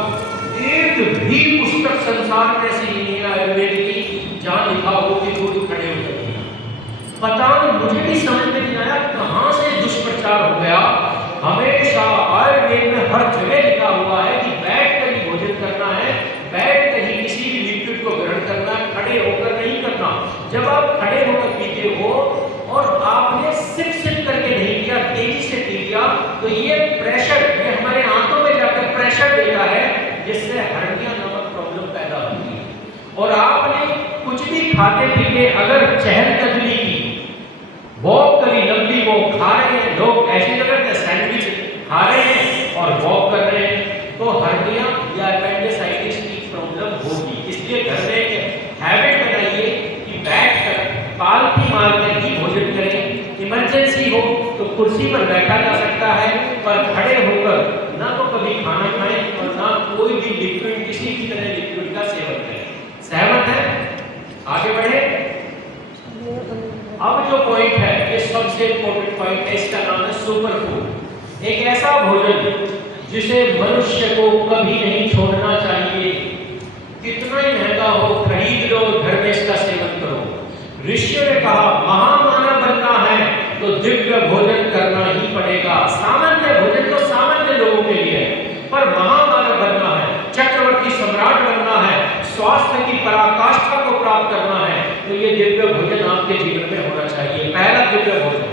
एक भी पुस्तक संसार में ऐसी नहीं है आयुर्वेद की जहां लिखा हो कि दूध खड़े होकर पीना। पता नहीं, मुझे भी समझ में नहीं आया कहां से दुष्प्रचार हो गया। हमेशा आयुर्वेद में हर जगह लिखा हुआ है कि बैठ कर ही भोजन करना है, बैठ कर ही किसी भी लिक्विड को ग्रहण करना है, खड़े होकर नहीं करना। जब आप खड़े होकर पीते हो और आपने सिप करके नहीं किया, तेजी से पी लिया, तो ये प्रेशर, ये हमारे आंतों में जाकर प्रेशर देता है, जिससे हर्निया नामक प्रॉब्लम पैदा होती है। और आपने कुछ भी खाते पीते अगर चहलकदमी की, वॉक करी, लंबी वॉक, खा रहे हैं लोग, ऐसी जगह पे सैंडविच खा रहे हैं और वॉक कर रहे हैं, तो हर्निया या एपेंडिसाइटिस की प्रॉब्लम होगी। इसलिए घर में एक हैबिट बनाइए कि बैठकर पालथी मारकर ही भोजन करें। इमरजेंसी हो तो कुर्सी पर बैठा जा सकता है, पर खड़े होकर ना तो कभी खाना खाएं और ना कोई भी लिक्विड, किसी भी तरह लिक्विड का सेवन करें। सहमत है? आगे बढ़े। अब जो पॉइंट है, ये सबसे इंपॉर्टेंट पॉइंट है, इसका नाम है सुपर फूड। एक ऐसा भोजन जिसे मनुष्य को कभी नहीं छोड़ना चाहिए। कितना ही महंगा हो, खरीद लो, घर में इसका सेवन करो। ऋषियों ने कहा महामानव बनना है तो दिव्य भोजन करना ही पड़ेगा। सामान्य भोजन तो सामान्य लोगों के लिए है, पर महामानव बनना है, चक्रवर्ती सम्राट बनना है, स्वास्थ्य की पराकाष्ठा को प्राप्त करना है, तो ये दिव्य भोजन आपके जीवन में होना चाहिए। पहला दिव्य भोजन,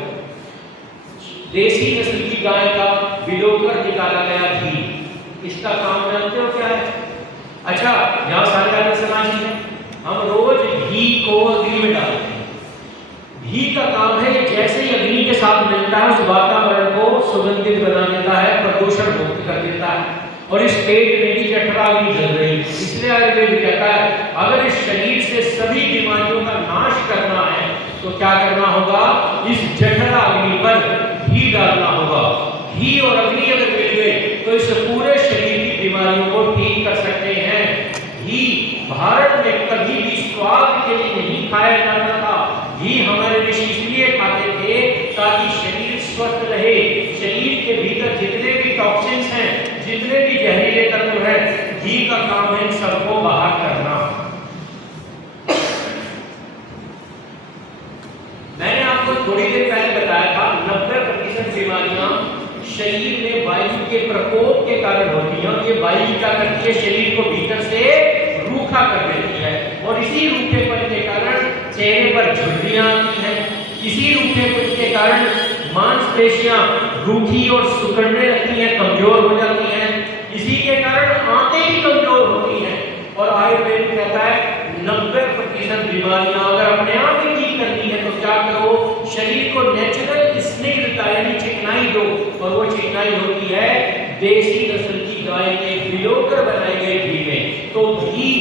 देसी नस्ल की गाय का बिलोकर निकाला गया घी। इसका काम जानते हो क्या है? अच्छा, यहाँ सारे आदमी समाजी हैं, हम रोज घी को अग्नि में डालते हैं। घी का काम है, ये जैसे ही अग्नि के साथ मिलता है उस वातावरण को सुगंधित बना देता है, प्रदूषण मुक्त कर देता है। और इस पेट में भी जठराग्नि जल रही है। इसलिए आयुर्वेद कहता है अगर इस शरीर से सभी बीमारियों का नाश करना है तो क्या करना होगा? इस जठराग्नि पर घी डालना होगा। घी और अग्नि अगर मिल गए तो इस पूरे शरीर की बीमारियों को ठीक कर सकते हैं। घी भारत में कभी भी स्वाद के लिए नहीं खाया जाता था। घी हमारे ऋषि इसलिए खाते थे ताकि शरीर स्वस्थ रहे। शरीर के भीतर जितने भी टॉक्सिन्स हैं, जितने भी जहरीले तत्व हैं, घी का काम है इन सबको बाहर करना। मैंने आपको थोड़ी देर पहले बताया था 90% बीमारियां शरीर में वायु के प्रकोप के कारण होती है, और ये वायु क्या करती है, शरीर को भीतर से रूखा कर देती है, और इसी रूखेपन के कारण चेहरे पर झुर्रियां आती हैं, इसी रूखेपन के कारण मांसपेशियां रूखी और सिकुड़ने लगती हैं, कमजोर हो जाती हैं, इसी के कारण आंखें भी कमजोर होती हैं। और आयुर्वेद कहता है 90% बीमारियां अगर अपने आप ही ठीक करनी है तो क्या करो, शरीर को नेचुरल स्निग्धता यानी चिकनाई दो, और वो चिकनाई होती है देसी नस्ल की गाय के भिगोकर बनाए गए घी में। तो घी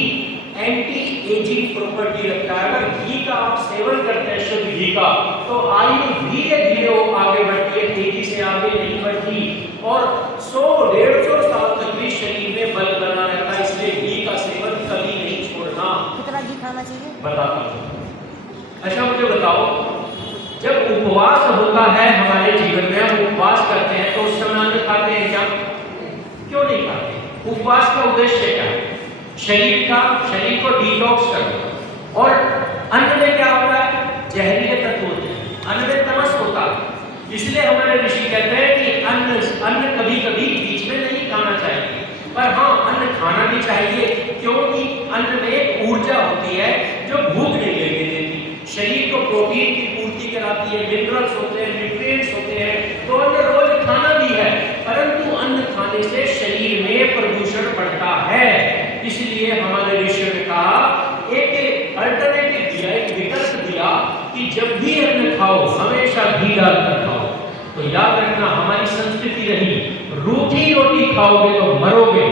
एंटी एजिंग प्रॉपर्टी रखता है। अगर घी का आप सेवन करते हैं, शुद्ध घी का, तो आयु धीरे धीरे आगे बढ़ती है, तेजी से आगे नहीं बढ़ती, और 100-150 साल तक भी शरीर में बल बना रहता है। इसलिए घी का सेवन कभी नहीं छोड़ना। कितना घी खाना चाहिए? बताता हूँ। अच्छा मुझे बताओ, जब उपवास होता है हमारे जीवन में, हम उपवास करते हैं तो उस समय अन्न खाते हैं क्या? क्यों नहीं खाते? उपवास का उद्देश्य क्या है? शरीर को डिटॉक्स करना। और अन्न में क्या होता है? जहरीले तत्व होते हैं, अन्न में तमस होता है। इसलिए हमारे ऋषि कहते हैं कि अन्न कभी कभी बीच में नहीं खाना चाहिए, पर हाँ अन्न खाना भी चाहिए, क्योंकि अन्न में एक ऊर्जा होती है जो भूख नहीं लगने देती, शरीर को प्रोटीन की पूर्ति कराती है, मिनरल्स होते हैं, न्यूट्रिएंट्स होते हैं, तो अन्न रोज खाना भी है। परंतु अन्न खाने से शरीर में प्रदूषण बढ़ता है, इसलिए हमारे ऋषियों ने कहा, एक अल्टरनेटिव दिया, एक विकल्प दिया कि जब भी अन्न खाओ हमेशा घी डालकर खाओ। तो याद रखना, हमारी संस्कृति रही, रूखी रोटी खाओगे तो मरोगे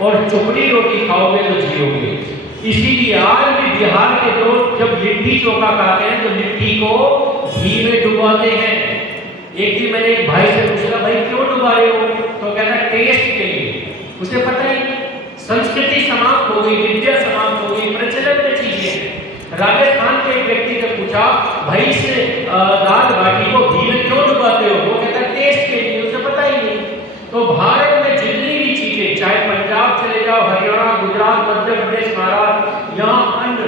और चुपड़ी रोटी खाओगे तो जियोगे। इसीलिए आज भी बिहार के लोग जब लिट्टी चोखा खाते हैं तो लिट्टी को घी में डुबाते हैं। एक दिन मैंने एक भाई से पूछा, भाई क्यों डुबा रहे हो? तो कहता टेस्ट के लिए। उसे पता ही नहीं, संस्कृति समाप्त हो गई, विद्या समाप्त हो गई, प्रचलन में चीजें हैं। राजस्थान के एक व्यक्ति ने पूछा, भाई से दाल बाटी को घी में क्यों डुबाते हो? वो कहता टेस्ट के लिए, उसे पता ही नहीं। तो भारत में जितनी भी चीजें, चाहे पंजाब चले जाओ, हरियाणा, गुजरात, मध्य प्रदेश, महाराष्ट्र, यहाँ अन्न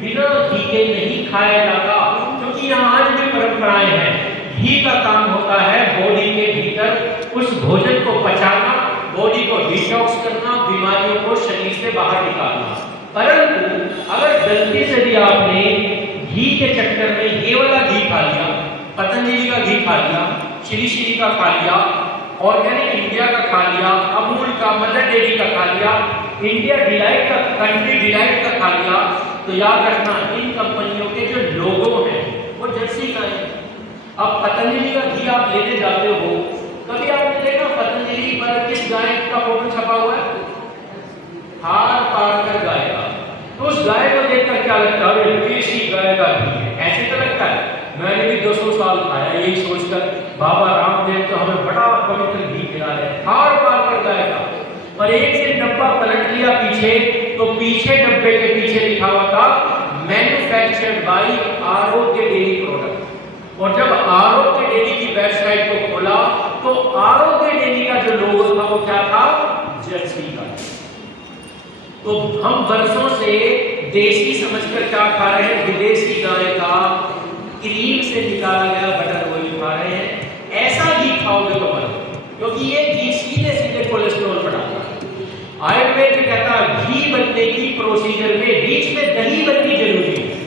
बिना घी के नहीं खाया जाता, क्योंकि यहाँ आज भी परंपराएं हैं। घी का काम होता है बॉडी के भीतर उस भोजन को पचाना, बॉडी को डिटॉक्स करना, बीमारियों को शरीर से बाहर निकालना। परंतु अगर गलती से भी आपने घी के चक्कर में ये वाला घी खा लिया, पतंजलि का घी खा लिया, श्री श्री का खा लिया, ऑर्गेनिक इंडिया का खा लिया, अमूल का, मदर डेयरी का खा लिया, इंडिया डिलाइट का, कंट्री डिलाइट का खा लिया, तो याद रखना इन कंपनियों के जो लोगो हैं वो जर्सी गाय है। अब पतंजलि का घी आप लेने जाते हो, कभी आपने देखा पतंजलि पर किस गाय का फोटो छपा हुआ है? हार पार गाय का। तो उस गाय को देखकर क्या लगता है? देसी गाय का घी है, ऐसे तो लगता है। मैंने भी 200 साल खाया यही सोचकर, बाबा रामदेव तो हमें बड़ा पवित्र घी खिला रहे हैं, हार पार गाय का। पर एक दिन डब्बा पलट लिया पीछे, तो पीछे डब्बे के पीछे लिखा हुआ था मैन्युफैक्चर्ड बाय आरोग्य डेयरी प्रोडक्ट। और जब आरोग्य डेयरी की वेबसाइट को खोला तो आरोग्य डेयरी का जो लोगो था वो क्या था? जर्सी का। तो हम वर्षों से देसी समझकर क्या खा रहे हैं? विदेशी गाय का क्रीम से निकाला गया बटर ऑयल खा रहे हैं। ऐसा घी खाओगे तो मरोगे, क्योंकि ये घी सीधे सीधे कोलेस्ट्रॉल बढ़ाता है। आयुर्वेद कहता है घी बनने की प्रोसीजर में बीच में दही बननी जरूरी है,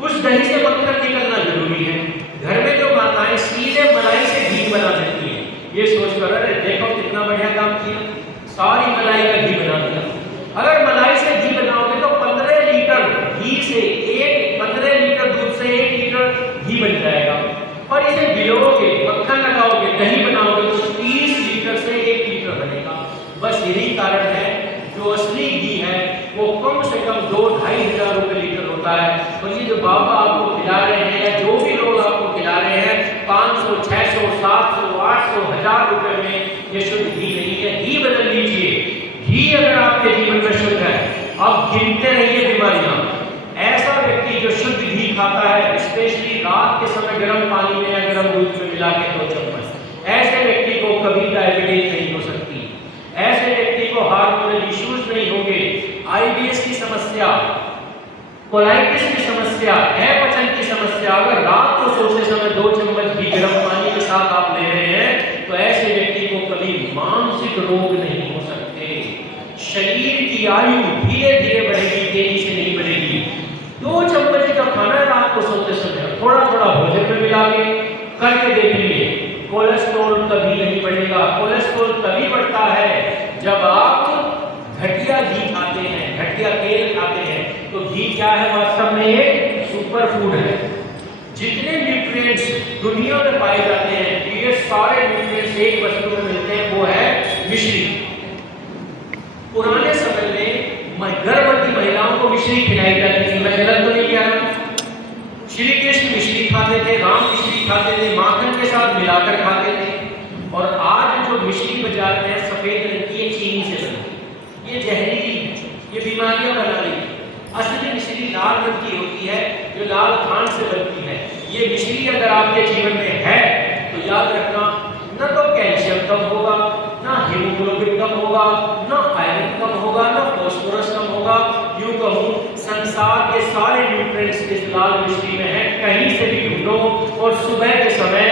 उस दही से मक्खन निकलना जरूरी है। घर में जो माताएं सीधे मलाई से घी बना सकती हैं, ये सोचकर अरे देखो कितना बढ़िया काम किया, सारी मलाई का घी बना दिया। अगर मलाई से घी बनाओगे तो 15 लीटर घी से 15 लीटर दूध से 1 लीटर घी बन जाएगा। और इसे भिगोगे, मक्खन लगाओगे, दही बनाओगे तो 30 लीटर से 1 लीटर बनेगा। बस यही कारण है जो असली घी है वो कम से कम 2-2.5 हजार रुपए लीटर होता है। और ये जो बाबा आपको खिला रहे हैं या जो भी लोग आपको खिला रहे हैं 500, 600, 700, 800, 1000 रुपए में, ये शुद्ध घी नहीं है। घी बदल लीजिए। घी अगर आपके जीवन में शुद्ध है, आप गिनते रहिए बीमारियां। ऐसा व्यक्ति जो शुद्ध घी खाता है, स्पेशली रात के समय गर्म पानी में या गर्म दूध में मिला के 2 चम्मच, ऐसे व्यक्ति को कभी डायबिटीज नहीं हो सकती, ऐसे व्यक्ति को हार्मोनल इश्यूज नहीं होंगे, आईबीएस की समस्या, कोलाइटिस की समस्या, अपचन की समस्या, अगर रात को सोते समय 2 चम्मच घी गर्म पानी के साथ आप ले रहे हैं तो ऐसे भोजन में मिला के करके देखिए, कोलेस्ट्रॉल कभी नहीं बढ़ेगा। कोलेस्ट्रॉल तभी बढ़ता है जब आप घटिया घी खाते हैं, घटिया तेल खाते हैं। तो घी क्या है? वास्तव में एक सुपर फूड है। जितने न्यूट्रिएंट्स दुनिया में पाए जाते हैं, ये सारे न्यूट्रिएंट्स एक वस्तु में मिलते हैं, वो है मिश्री। पुराने समय में गर्भवती महिलाओं को मिश्री खिलाई जाती थी। मैं गलत तो नहीं कह रहा? श्री कृष्ण मिश्री खाते थे, राम मिश्री खाते थे, माखन के साथ मिलाकर खाते थे। और आज जो मिश्री बाजार में है सफेद रंग की, ये चीनी से बनी, ये जहरीली है, ये बीमारियां बना रही है। असली मिश्री लाल रंग की होती है, जो लाल खांड से बनती है। ये मिश्री अगर आपके जीवन में है तो याद रखना, न तो कैल्शियम कम होगा, ना हीमोग्लोबिन कम होगा, ना आयरन कम होगा, ना फास्फोरस कम होगा। यूं कहूं, संसार के सारे न्यूट्रिएंट्स इस लाल मिश्री में है। कहीं से भी ढूंढो और सुबह के समय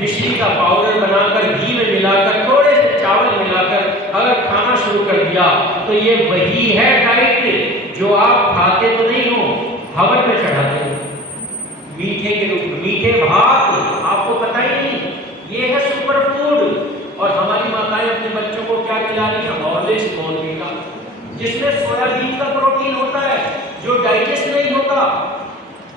मिश्री का पाउडर बनाकर घी में मिलाकर थोड़े से चावल मिलाकर अगर खाना शुरू कर दिया तो ये वही है डाइट जो आप खाते तो नहीं हो, हवन में चढ़ाते हो मीठे के रूप में। मीठे भात आपको पता ही नहीं, ये है सुपर फूड। और हमारी माताएं अपने बच्चों को क्या खिला रही है? हॉर्लिक्स बॉर्नवीटा, जिसमें सोयाबीन का प्रोटीन होता है जो डाइजेस्ट नहीं होता।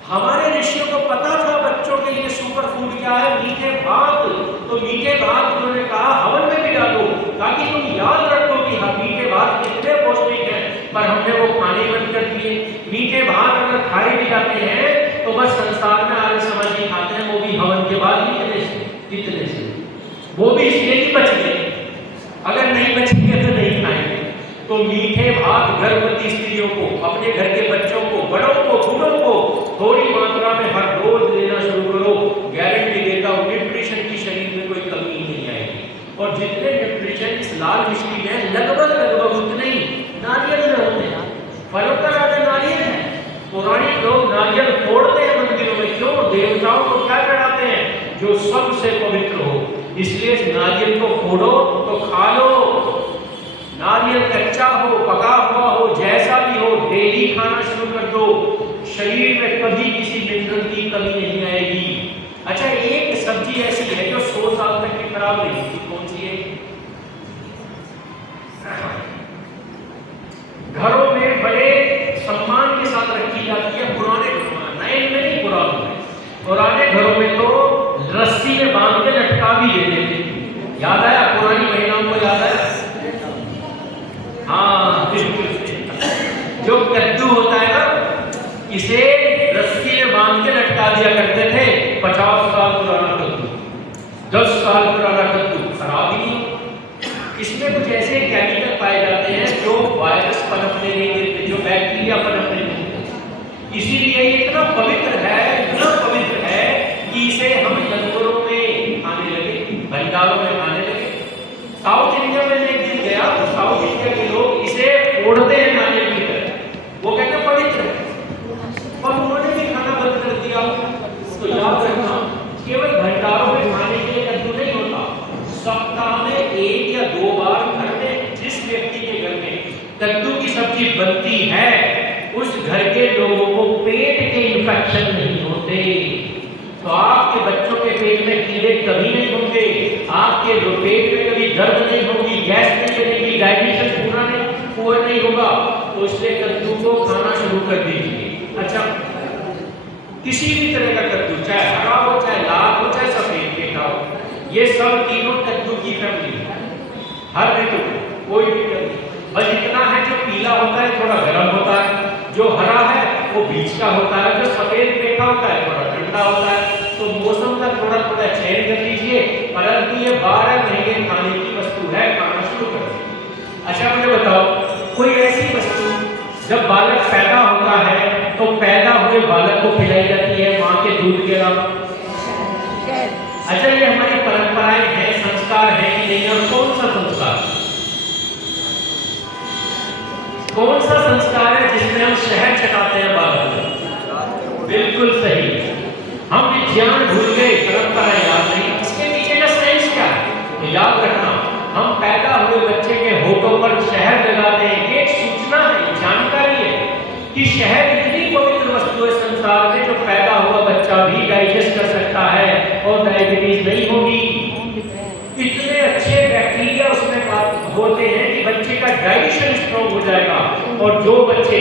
हमारे ऋषियों को पता था बच्चों के लिए सुपर फूड क्या है? मीठे भात। तो मीठे भात उन्होंने कहा हवन में भी डालो, ताकि तुम याद रखो कि हाँ मीठे भात कितने पौष्टिक हैं। पर हमने वो खाने बंद कर दिए। मीठे भात अगर खाए भी जाते हैं तो बस संसार में आर्य समाज ही खाते हैं, वो भी हवन के बाद कितने से वो भी इसलिए ही बच गए। अगर नहीं बचेंगे तो नहीं खाएंगे। तो मीठे भात गर्भवती स्त्रियों को, अपने घर के बच्चों को, बड़ों को, बूढ़ों को थोड़ी मात्रा में हर रोज देना शुरू करो। गारंटी देता हूँ न्यूट्रिशन की शरीर में कोई कमी नहीं आएगी। और जितने न्यूट्रिशन इस लाल मिश्री में लगभग उतने ही नारियल में होते हैं। फलों का राजा नारियल है। पौराणिक लोग नारियल फोड़ते हैं मंदिरों में। क्यों? देवताओं को क्या चढ़ाते हैं? जो सबसे पवित्र हो। इसलिए नारियल को फोड़ो तो खा लो। नारियल कच्चा हो, पका हुआ हो, जैसा भी हो, डेली खाना शुरू कर दो। शरीर में कभी किसी मिनरल की कमी नहीं आएगी। अच्छा, एक सब्जी ऐसी है जो 100 साल तक भी खराब नहीं होती। कौन सी है? घरों में बड़े सम्मान के साथ रखी जाती है। पुराने नए में नहीं, पुराने घरों में तो रस्सी में बांध के लटका भी देते थे। याद आया? पुरानी महिलाओं को याद आया? हाँ, जो कद्दू होता है ना, इसे रस्सी में बांध के लटका दिया करते थे। 50 साल पुराना कद्दू, 10 साल पुराना कद्दू खराब ही नहीं। इसमें कुछ ऐसे केमिकल पाए जाते हैं जो वायरस पनपने नहीं देते, जो बैक्टीरिया पनपने नहीं देते। इसीलिए ये इतना पवित्र है, इतना पवित्र है कि इसे हम लंगरों में खाने लगे, भंडारों में खाने लगे। साउथ इंडिया में एक दिन गया तो साउथ इंडिया के लोग इसे फोड़ते हैं नारियल की तरह। वो कहते हैं पवित्र है, पर उन्होंने भी खाना बंद कर दिया। तो याद रखना, केवल भंडारों में खाने के लिए कद्दू नहीं होता। सप्ताह में 1 या 2 बार घर में जिस व्यक्ति के घर में कद्दू की सब्जी बनती है, उस घर के लोगों को पेट के इन्फेक्शन नहीं होते। तो आपके बच्चों के पेट में कीड़े कभी नहीं होंगे, आपके पेट में कभी दर्द नहीं होगी, गैस नहीं बनेगी, डाइजेशन पूरा नहीं होगा। तो इसलिए कद्दू को खाना शुरू कर दीजिए। अच्छा, किसी भी तरह का कद्दू, चाहे हरा हो, चाहे लाल हो, चाहे सफेद पेटा हो, ये सब तीनों कद्दू की फैमिली है। हर ऋतु कोई भी कद्दू, बस इतना है जो पीला होता है थोड़ा गर्म होता है, जो हरा है वो बीच का होता है, जो सफेद पेटा होता है थोड़ा ठंडा होता है। तो मौसम का थोड़ा थोड़ा चयन कर लीजिए, परंतु ये 12 महीने खाने की वस्तु है, खाना शुरू कर दीजिए। अच्छा, मुझे बताओ कोई ऐसी वस्तु जब बालक पैदा होता है तो पैदा हुए बालक को खिलाई जाती है माँ के दूध के अलावा? अच्छा, ये हमारी परंपराएं हैं, संस्कार है कि नहीं? और कौन सा संस्कार, कौन सा संस्कार है जिसमें हम शहद चटाते हैं बालक को? बिल्कुल सही, हम विज्ञान भूल गए, परंपराएं याद नहीं। इसके पीछे का साइंस क्या है? तो याद रखना, हम पैदा हुए बच्चे के होठों पर शहद लगाते हैं। एक सूचना है, जानकारी है कि शहद इतनी पवित्र वस्तु है संसार में, जो पैदा हुआ बच्चा भी डाइजेस्ट कर सकता है। और डायबिटीज नहीं होगी। इतने अच्छे बैक्टीरिया उसमें होते हैं कि बच्चे का डाइजेशन स्ट्रॉन्ग हो जाएगा। और जो बच्चे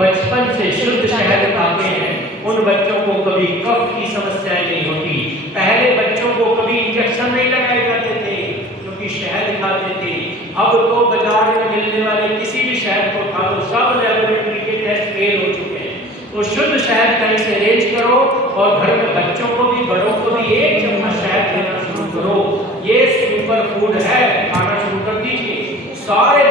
बचपन से शुद्ध शहद खाते हैं उन बच्चों को कभी कफ की समस्याएं नहीं होती। पहले बच्चों को कभी इंजेक्शन नहीं लगाए जाते थे क्योंकि शहद खाते थे। अब तो बाजार में मिलने वाले किसी भी शहद को खा लो, सब लेबोरेटरी के टेस्ट फेल हो चुके हैं। तो शुद्ध शहद कहीं से अरेंज करो और घर में बच्चों को भी बड़ों को भी 1 चम्मच शहद देना शुरू करो। ये सुपर फूड है, खाना शुरू कर दीजिए। सारे